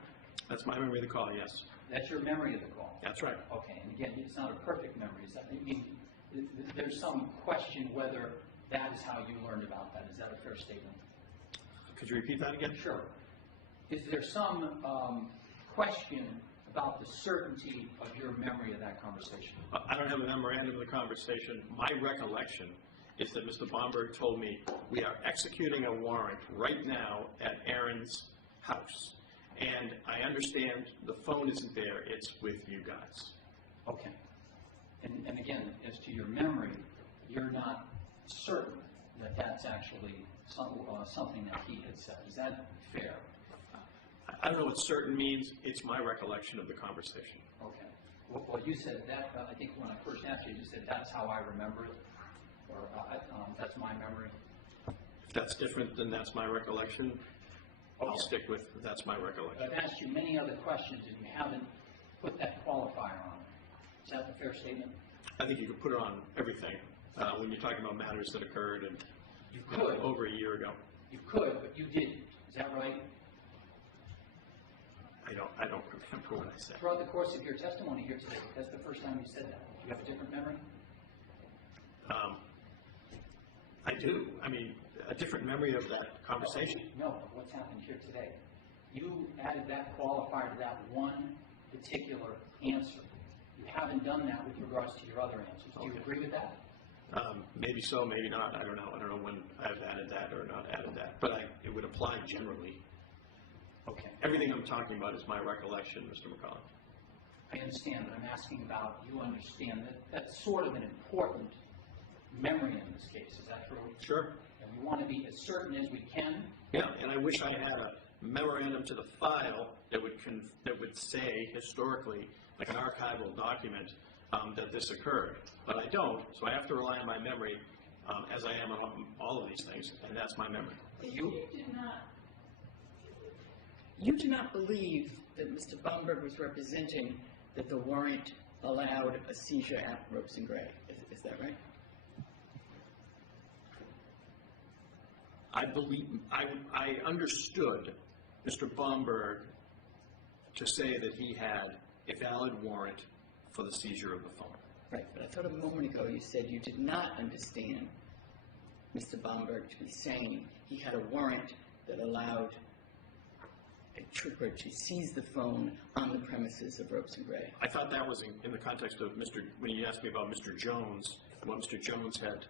That's my memory of the call, yes. That's your memory of the call? That's right. Okay. And again, it's not a perfect memory. There's some question whether that is how you learned about that. Is that a fair statement? Could you repeat that again? Sure. Is there some question about the certainty of your memory of that conversation? I don't have a memorandum of the conversation. My recollection is that Mr. Bomberg told me, we are executing a warrant right now at Aaron's house. And I understand the phone isn't there, it's with you guys. Okay. And again, as to your memory, you're not certain that that's actually something that he had said. Is that fair? I don't know what certain means. It's my recollection of the conversation. Okay. Well, you said that, I think when I first asked you, you said that's how I remember it, or that's my memory. If that's different than that's my recollection, I'll stick with that's my recollection. I've asked you many other questions and you haven't put that qualifier on it. Is that a fair statement? I think you could put it on everything when you're talking about matters that occurred over a year ago. You could, but you didn't. Is that right? I don't remember what I said. Throughout the course of your testimony here today, that's the first time you said that. Do you have a different memory? I do. I mean, a different memory of that conversation. No, of what's happened here today. You added that qualifier to that one particular answer. You haven't done that with regards to your other answers. Do you agree with that? Maybe so, maybe not. I don't know. I don't know when I've added that or not added that. But it would apply generally. Okay. Everything I'm talking about is my recollection, Mr. McCauley. I understand, but I'm asking about, you understand that that's sort of an important memory in this case. Is that true? Sure. And we want to be as certain as we can. Yeah, and I wish I had a memorandum to the file that would say historically, like an archival document, that this occurred. But I don't, so I have to rely on my memory, as I am on all of these things, and that's my memory. You do not believe that Mr. Bomberg was representing that the warrant allowed a seizure at Ropes and Gray. Is that right? I understood Mr. Bomberg to say that he had a valid warrant for the seizure of the phone. Right, but I thought a moment ago you said you did not understand Mr. Bomberg to be saying he had a warrant that allowed a trooper to seize the phone on the premises of Ropes and Gray? I thought that was in the context of when you asked me about Mr. Jones, and what Mr. Jones had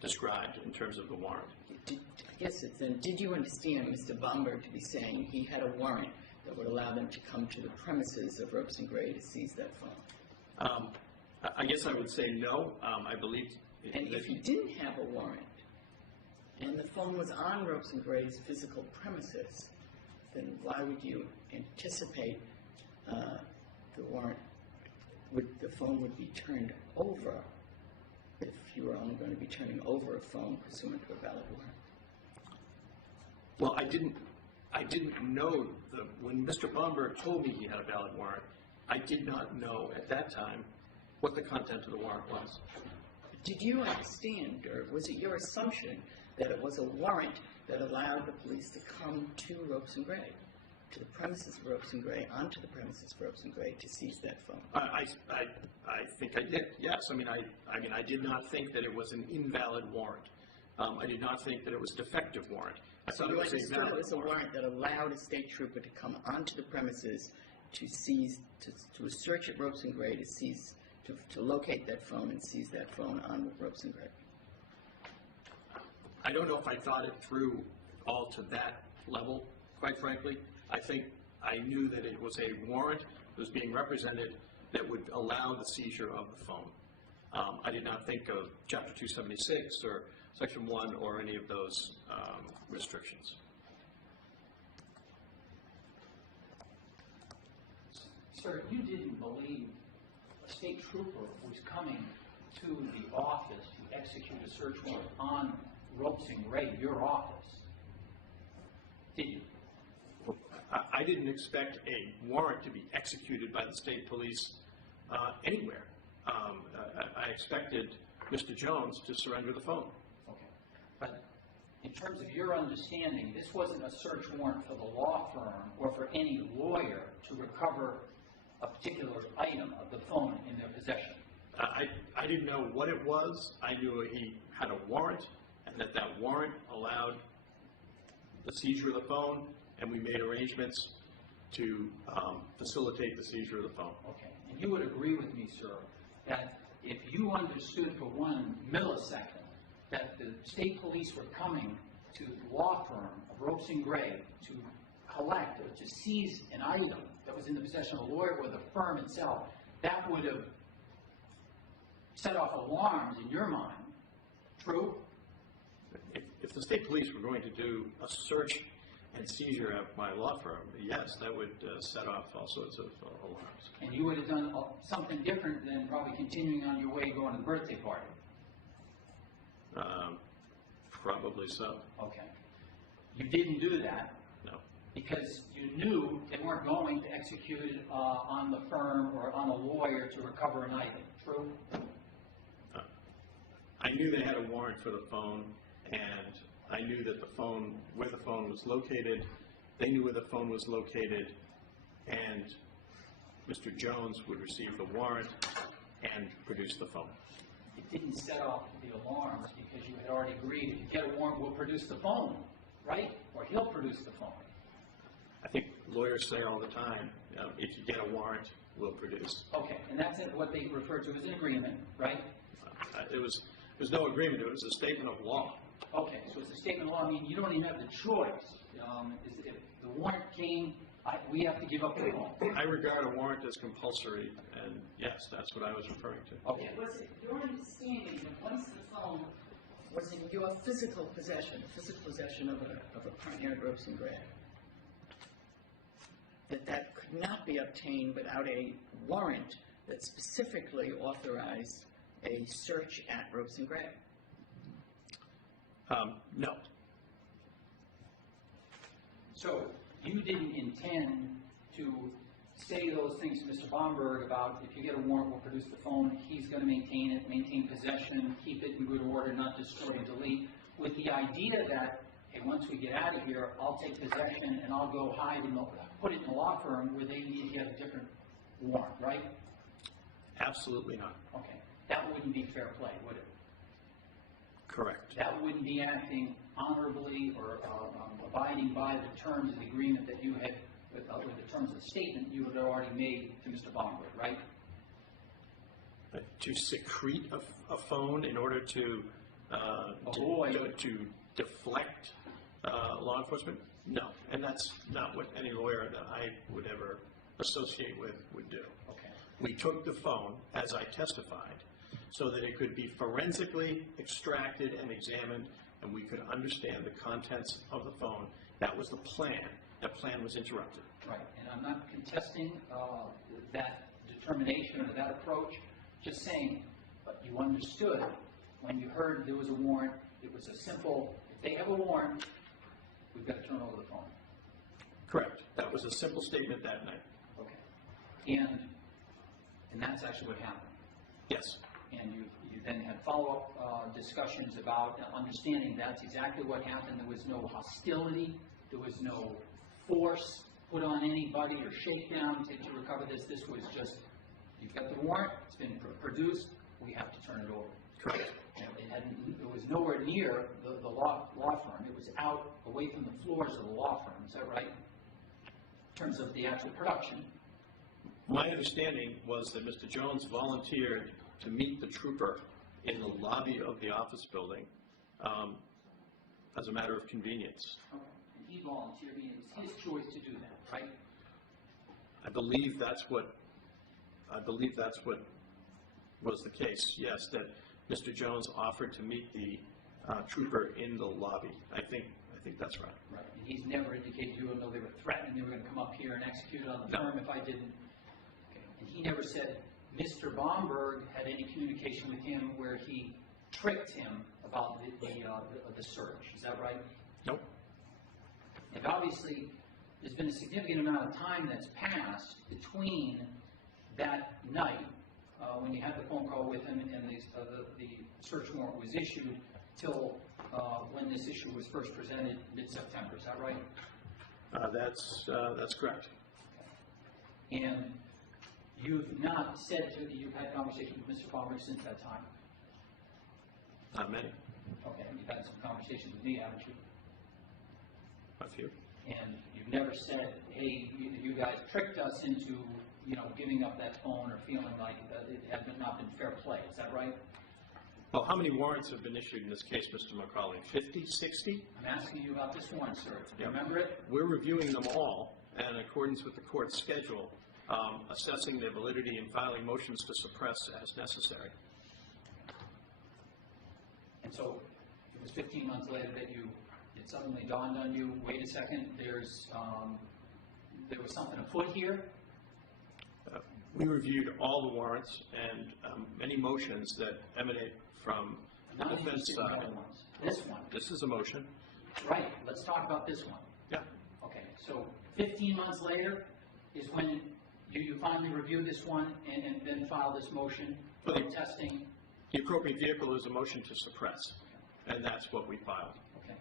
described in terms of the warrant. I guess it's then, did you understand Mr. Bomberg to be saying he had a warrant that would allow them to come to the premises of Ropes and Gray to seize that phone? I guess I would say no. I believe. And if he didn't have a warrant, and the phone was on Ropes and Gray's physical premises, then why would you anticipate the phone would be turned over if you were only going to be turning over a phone pursuant to a valid warrant? Well, I didn't know when Mr. Bomberg told me he had a valid warrant, I did not know at that time what the content of the warrant was. Did you understand, or was it your assumption that it was a warrant that allowed the police to come to Ropes and Gray, to the premises of Ropes and Gray, onto the premises of Ropes and Gray to seize that phone? I think I did. Yes. I mean, I did not think that it was an invalid warrant. I did not think that it was a defective warrant. I thought it was a valid warrant. It was a warrant that allowed a state trooper to come onto the premises to seize, to search at Ropes and Gray to seize, to locate that phone and seize that phone on Ropes and Gray. I don't know if I thought it through all to that level, quite frankly. I think I knew that it was a warrant that was being represented that would allow the seizure of the phone. I did not think of Chapter 276 or Section 1 or any of those restrictions. Sir, you didn't believe a state trooper was coming to the office to execute a search warrant on Ropes and Gray, your office, did you? I didn't expect a warrant to be executed by the state police anywhere. I expected Mr. Jones to surrender the phone. Okay. But in terms of your understanding, this wasn't a search warrant for the law firm or for any lawyer to recover a particular item of the phone in their possession. I didn't know what it was. I knew he had a warrant, and that warrant allowed the seizure of the phone, and we made arrangements to facilitate the seizure of the phone. Okay. And you would agree with me, sir, that if you understood for 1 millisecond that the state police were coming to the law firm of Ropes and Gray to collect or to seize an item that was in the possession of a lawyer or the firm itself, that would have set off alarms in your mind. True? If the state police were going to do a search and seizure of my law firm, yes, that would set off all sorts of alarms. And you would have done something different than probably continuing on your way going to the birthday party. Probably so. Okay. You didn't do that. No. Because you knew they weren't going to execute it on the firm or on a lawyer to recover an item. True? I knew they had a warrant for the phone, and I knew that where the phone was located, they knew where the phone was located, and Mr. Jones would receive the warrant and produce the phone. It didn't set off the alarms because you had already agreed if you get a warrant, we'll produce the phone, right? Or he'll produce the phone. I think lawyers say all the time, if you get a warrant, we'll produce. Okay, and that's what they refer to as an agreement, right? There was no agreement. It was a statement of law. Okay, so it's a statement of law. I mean, you don't even have the choice. If the warrant came, we have to give up the phone. I regard a warrant as compulsory, and yes, that's what I was referring to. Okay. Was it your understanding that once the phone was in your physical possession of a partner at Ropes and Gray, that could not be obtained without a warrant that specifically authorized a search at Ropes and Gray? No. So you didn't intend to say those things to Mr. Bomberg about if you get a warrant, we'll produce the phone, he's going to maintain it, maintain possession, keep it in good order, not destroy and delete, with the idea that, hey, once we get out of here, I'll take possession and I'll go hide and put it in a law firm where they need to get a different warrant, right? Absolutely not. Okay. That wouldn't be fair play, would it? Correct. That wouldn't be acting honorably or abiding by the terms of the agreement that you had with the terms of the statement you had already made to Mr. Baumberg, right? To secrete a phone in order to deflect law enforcement? No, and that's not what any lawyer that I would ever associate with would do. Okay. We took the phone, as I testified, so that it could be forensically extracted and examined, and we could understand the contents of the phone. That was the plan. That plan was interrupted. Right, and I'm not contesting that determination or that approach, just saying, but you understood when you heard there was a warrant, it was a simple, if they have a warrant, we've got to turn over the phone. Correct. That was a simple statement that night. Okay. And that's actually what happened. Yes. And you then had follow-up discussions about understanding that's exactly what happened. There was no hostility. There was no force put on anybody or shakedown to recover this. This was just, you've got the warrant, it's been produced, we have to turn it over. Correct. And it was nowhere near the law firm. It was out, away from the floors of the law firm. Is that right? In terms of the actual production. My understanding was that Mr. Jones volunteered to meet the trooper in the lobby of the office building as a matter of convenience. Okay. And he volunteered, it was his choice to do that, right? I believe that's what was the case, yes, that Mr. Jones offered to meet the trooper in the lobby. I think that's right. Right. And he's never indicated to him, though they were threatening they were going to come up here and execute it on the firm if I didn't. Okay. And he never said Mr. Baumberg had any communication with him where he tricked him about the search. Is that right? Nope. And obviously, there's been a significant amount of time that's passed between that night when you had the phone call with him and the search warrant was issued till when this issue was first presented mid-September. Is that right? That's correct. And you've not said that you've had conversations with Mr. Baumberg since that time? Not many. Okay, and you've had some conversations with me, haven't you? A few. And you've never said, hey, you guys tricked us into, giving up that phone or feeling like it had not been fair play. Is that right? Well, how many warrants have been issued in this case, Mr. McCauley? 50, 60? I'm asking you about this one, sir. Do you Yeah. remember it? We're reviewing them all, and in accordance with the court's schedule, assessing their validity and filing motions to suppress as necessary. And so it was 15 months later that it suddenly dawned on you, wait a second, there was something afoot here? We reviewed all the warrants and many motions that emanate from the Not defense interested in the side. other ones. This one. This is a motion. Right, let's talk about this one. Yeah. Okay, so 15 months later is when you finally review this one and then file this motion for Okay. testing. The appropriate vehicle is a motion to suppress, and that's what we filed. Okay.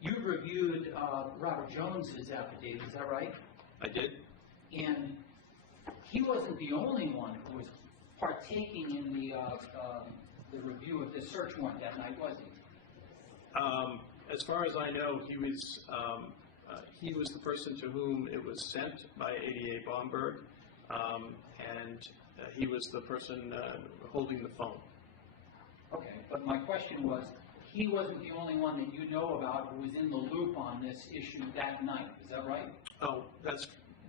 You reviewed Robert Jones's affidavit, is that right? I did. And he wasn't the only one who was partaking in the review of this search warrant that night, was he? As far as I know, he was the person to whom it was sent by ADA Baumberg, and he was the person holding the phone. Okay, but my question was, he wasn't the only one that you know about who was in the loop on this issue that night, is that right? Oh,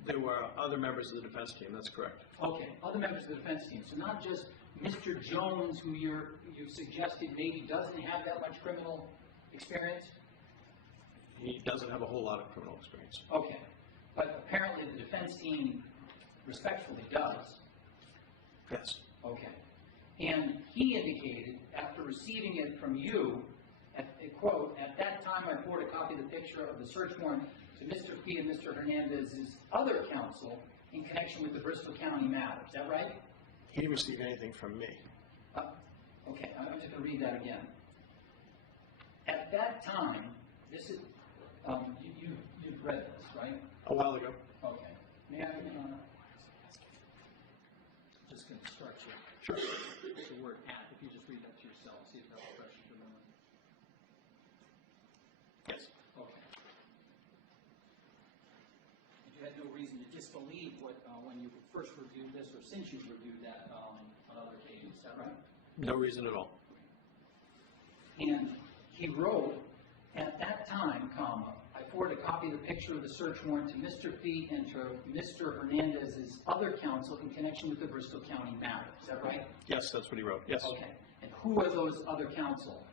there were other members of the defense team, that's correct. Okay, other members of the defense team, so not just Mr. Jones, who you suggested maybe doesn't have that much criminal experience? He doesn't have a whole lot of criminal experience. Okay, but apparently the defense team respectfully does. Yes. Okay. And he indicated, after receiving it from you, quote, at that time I forwarded a copy of the picture of the search warrant to Mr. Fee and Mr. Hernandez's other counsel in connection with the Bristol County matter. Is that right? He didn't receive anything from me. Okay, I'm just going to read that again. At that time, this is, you've read this, right? A while ago. Okay. May I, just going to instruct you. Sure. The word at, if you just read that to yourself, see if that refreshes your memory. Yes. Okay. You had no reason reason to disbelieve what, when you first reviewed this, or since you've reviewed that on other occasions, is that right? No reason at all. And he wrote, at that time, comma, I forwarded a copy of the picture of the search warrant to Mr. Fee and to Mr. Hernandez's other counsel in connection with the Bristol County matter. Is that right? Yes, that's what he wrote, yes. Okay. And who are those other counsel?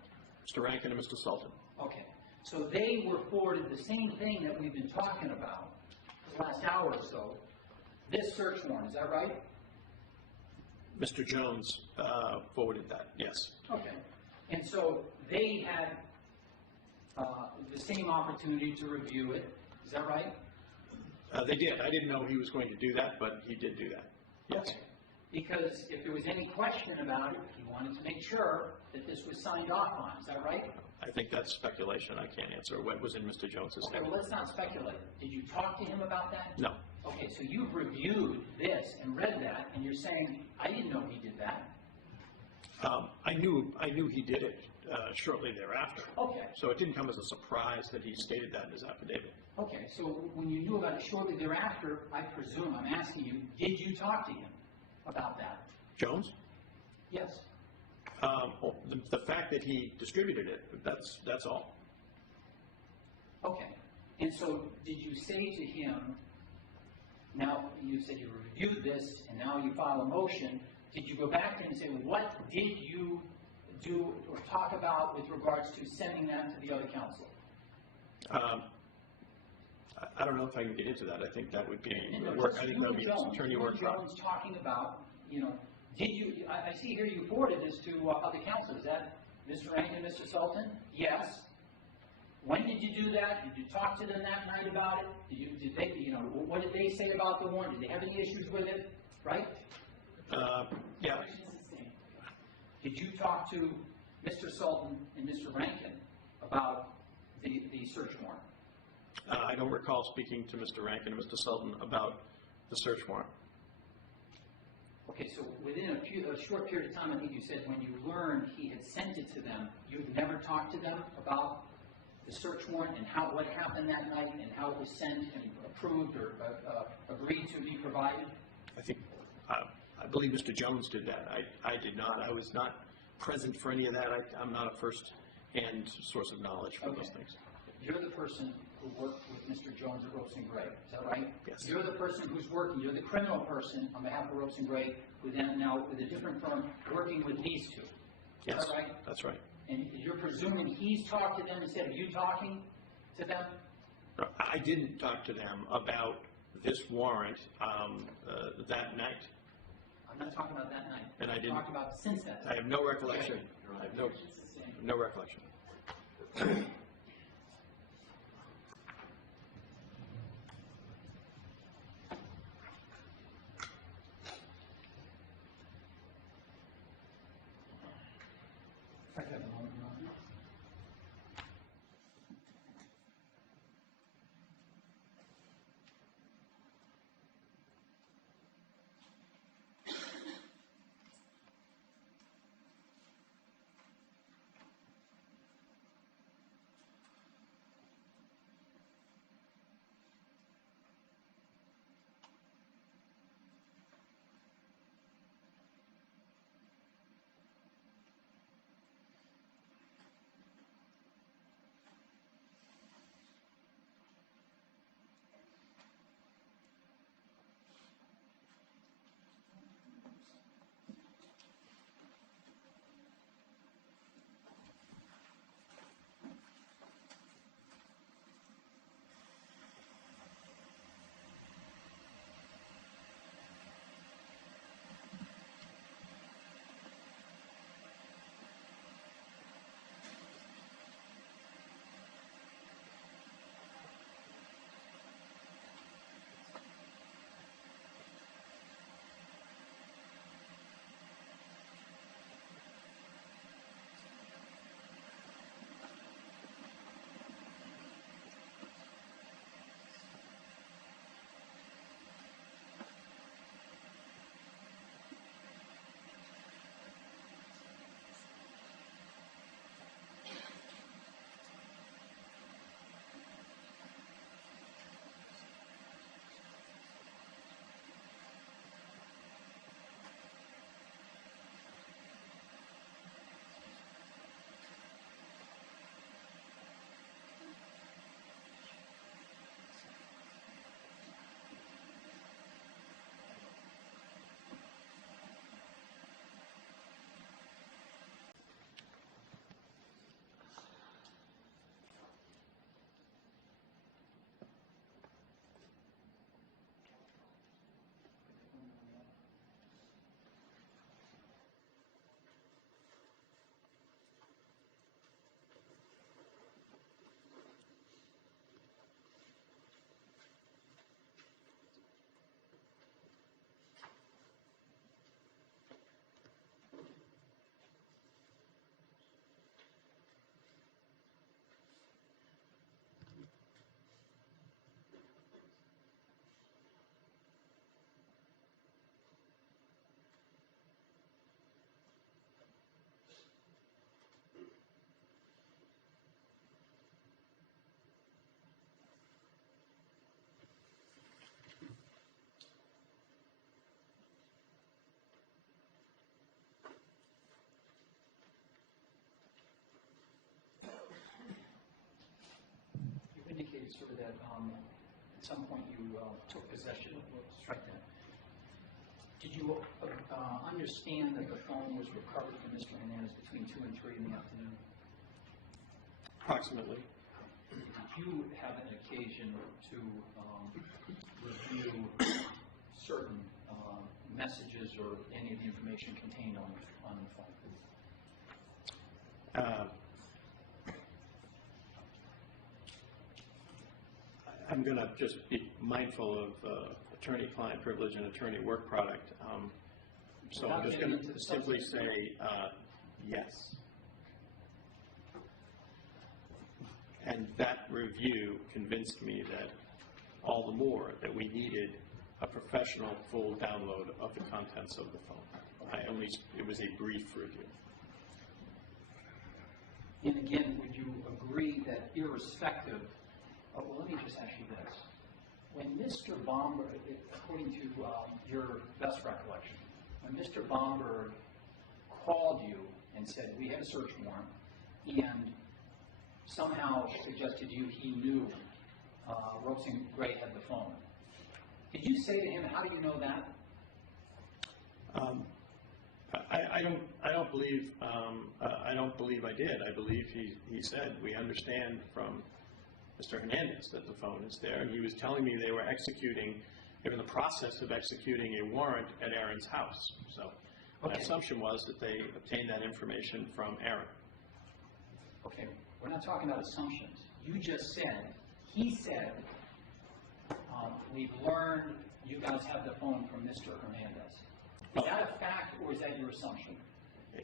Mr. Rankin and Mr. Sultan. Okay. So they were forwarded the same thing that we've been talking about for the last hour or so, this search warrant, is that right? Mr. Jones forwarded that, yes. Okay. And so they had the same opportunity to review it, is that right? They did. I didn't know he was going to do that, but he did do that, yes. Okay. Because if there was any question about it, he wanted to make sure that this was signed off on, is that right? I think that's speculation. I can't answer what was in Mr. Jones's Okay, head. well, let's not speculate. Did you talk to him about that? No. Okay, so you've reviewed this and read that, and you're saying, I didn't know he did that. I knew he did it shortly thereafter. Okay. So it didn't come as a surprise that he stated that in his affidavit. Okay, so when you knew about it shortly thereafter, I presume, I'm asking you, did you talk to him about that? Jones? Yes. Well, the fact that he distributed it, that's all. Okay. And so did you say to him, now you said you reviewed this and now you file a motion, did you go back to him and say, what did you do or talk about with regards to sending that to the other counsel? I don't know if I can get into that. I think that would be And work. I think that would be attorney work. Jones talking about, you know, did you, I see here you forwarded this to other counsel. Is that Mr. Rankin, Mr. Sultan? Yes. When did you do that? Did you talk to them that night about it? Did they, you know, what did they say about the warrant? Did they have any issues with it? Right? Yeah. Did you talk to Mr. Sultan and Mr. Rankin about the search warrant? I don't recall speaking to Mr. Rankin and Mr. Sultan about the search warrant. Okay, so within a short period of time, I think you said when you learned he had sent it to them, you've never talked to them about the search warrant and what happened that night and how it was sent and approved or agreed to be provided? I think, I believe Mr. Jones did that. I did not. I was not present for any of that. I'm not a first-hand source of knowledge for those things. You're the person who worked with Mr. Jones at Ropes and Gray, is that right? Yes. You're the person who's working, you're the criminal person on behalf of Ropes and Gray, who then now with a different firm working with these two. Yes, Is that right? that's right. And you're presuming he's talked to them instead of you talking to them? I didn't talk to them about this warrant that night. I'm not talking about that night. And I I'm didn't- talking about since that I time. have no recollection. I have It's the same. no recollection. If I could have a moment, Your Honor. sir, that at some point you took possession, strike that. Did you understand that the phone was recovered from Mr. Hernandez between 2 and 3 in the afternoon? Approximately. Did you have an occasion to review certain messages or any of the information contained on the phone? I'm going to just be mindful of attorney-client privilege and attorney work product. So I'm just going to simply say yes. And that review convinced me that all the more that we needed a professional full download of the contents of the phone. It was a brief review. And again, would you agree that irrespective of, well, let me just ask you this. When Mr. Bomberg, according to your best recollection, when Mr. Bomberg called you and said, we have a search warrant, and somehow suggested you he knew Ropes and Gray had the phone, did you say to him, how do you know that? I don't believe I did. I believe he said, we understand from Mr. Hernandez that the phone is there, and he was telling me they were in the process of executing a warrant at Aaron's house. So my assumption was that they obtained that information from Aaron. Okay, we're not talking about assumptions. You just said, he said, we've learned you guys have the phone from Mr. Hernandez. Is that a fact, or is that your assumption?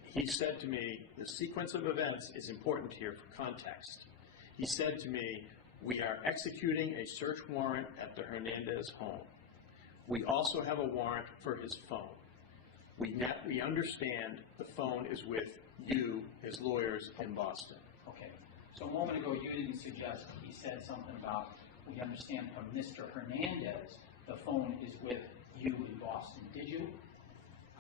He said to me, the sequence of events is important here for context. He said to me, we are executing a search warrant at the Hernandez home. We also have a warrant for his phone. We understand the phone is with you, his lawyers in Boston. Okay. So a moment ago, you didn't suggest he said something about, we understand from Mr. Hernandez, the phone is with you in Boston. Did you?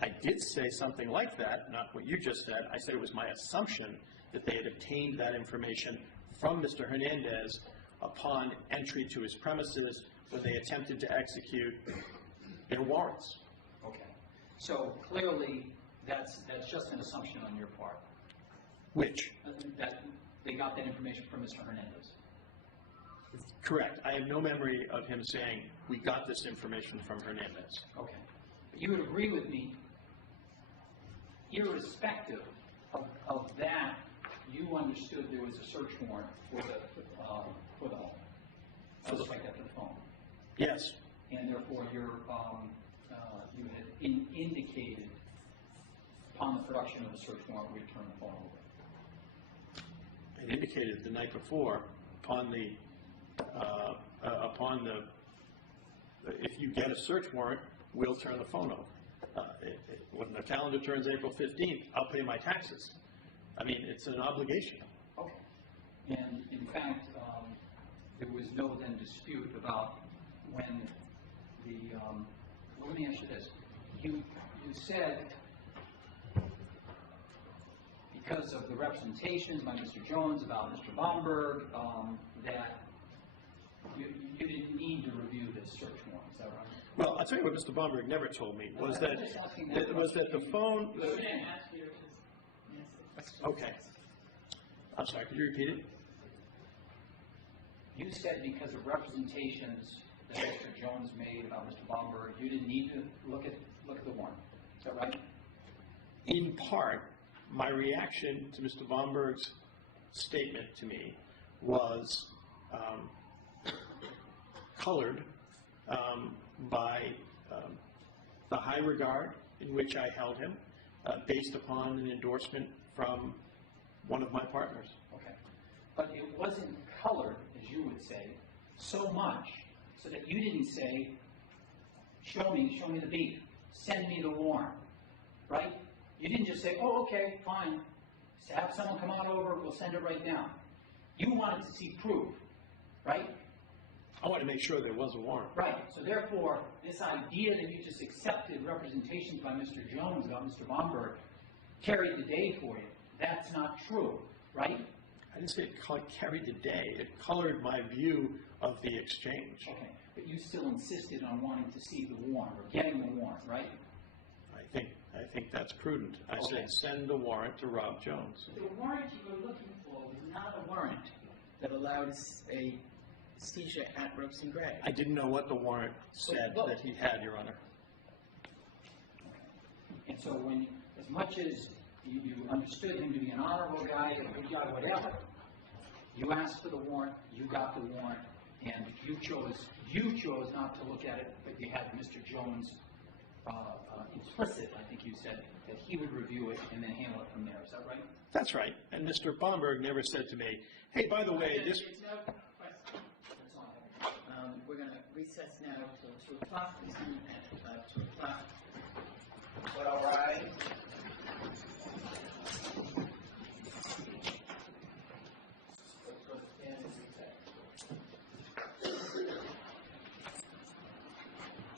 I did say something like that, not what you just said. I said it was my assumption that they had obtained that information from Mr. Hernandez upon entry to his premises when they attempted to execute their warrants. Okay. So clearly, that's just an assumption on your part. Which? That they got that information from Mr. Hernandez. Correct. I have no memory of him saying, we got this information from Hernandez. Okay. But you would agree with me, irrespective of that, you understood there was a search warrant for the home. Just like that for the phone. Yes. And therefore, you had indicated upon the production of the search warrant, we turn the phone over. It indicated the night before upon the if you get a search warrant, we'll turn the phone over. When the calendar turns April 15th, I'll pay my taxes. I mean, it's an obligation. Okay. And in fact, there was no then dispute about when the, well, let me ask you this. You said, because of the representations by Mr. Jones about Mr. Bomberg, that you didn't need to review this search warrant. Is that right? Well, I'll tell you what Mr. Bomberg never told me was that the phone. Okay. I'm sorry. Could you repeat it? You said because of representations that Mr. Jones made about Mr. Bomberg, you didn't need to look at the warrant. Is that right? In part, my reaction to Mr. Bomberg's statement to me was colored by the high regard in which I held him, based upon an endorsement from one of my partners. Okay. But it wasn't colored, as you would say, so much so that you didn't say, show me the beef, send me the warrant, right? You didn't just say, oh, okay, fine, have someone come on over, we'll send it right now. You wanted to see proof, right? I wanted to make sure there was a warrant. Right. So therefore, this idea that you just accepted representations by Mr. Jones about Mr. Bomberg carried the day for you. That's not true, right? I didn't say it carried the day. It colored my view of the exchange. Okay, but you still insisted on wanting to see the warrant, or getting the warrant, right? I think that's prudent. I Okay. said, send the warrant to Rob Jones. The warrant you were looking for was not a warrant that allowed a seizure at Ropes and Gray. I didn't know what the warrant said Well- that he had, Your Honor. And so when, as much as you understood him to be an honorable guy, a good guy, whatever, you asked for the warrant, you got the warrant, and you chose not to look at it, but you had Mr. Jones implicit, I think you said, that he would review it and then handle it from there. Is that right? That's right. And Mr. Bomberg never said to me, hey, by the way, this... There's no question. That's all I have. We're going to recess now till 2 o'clock. Please meet at 2 o'clock. All right.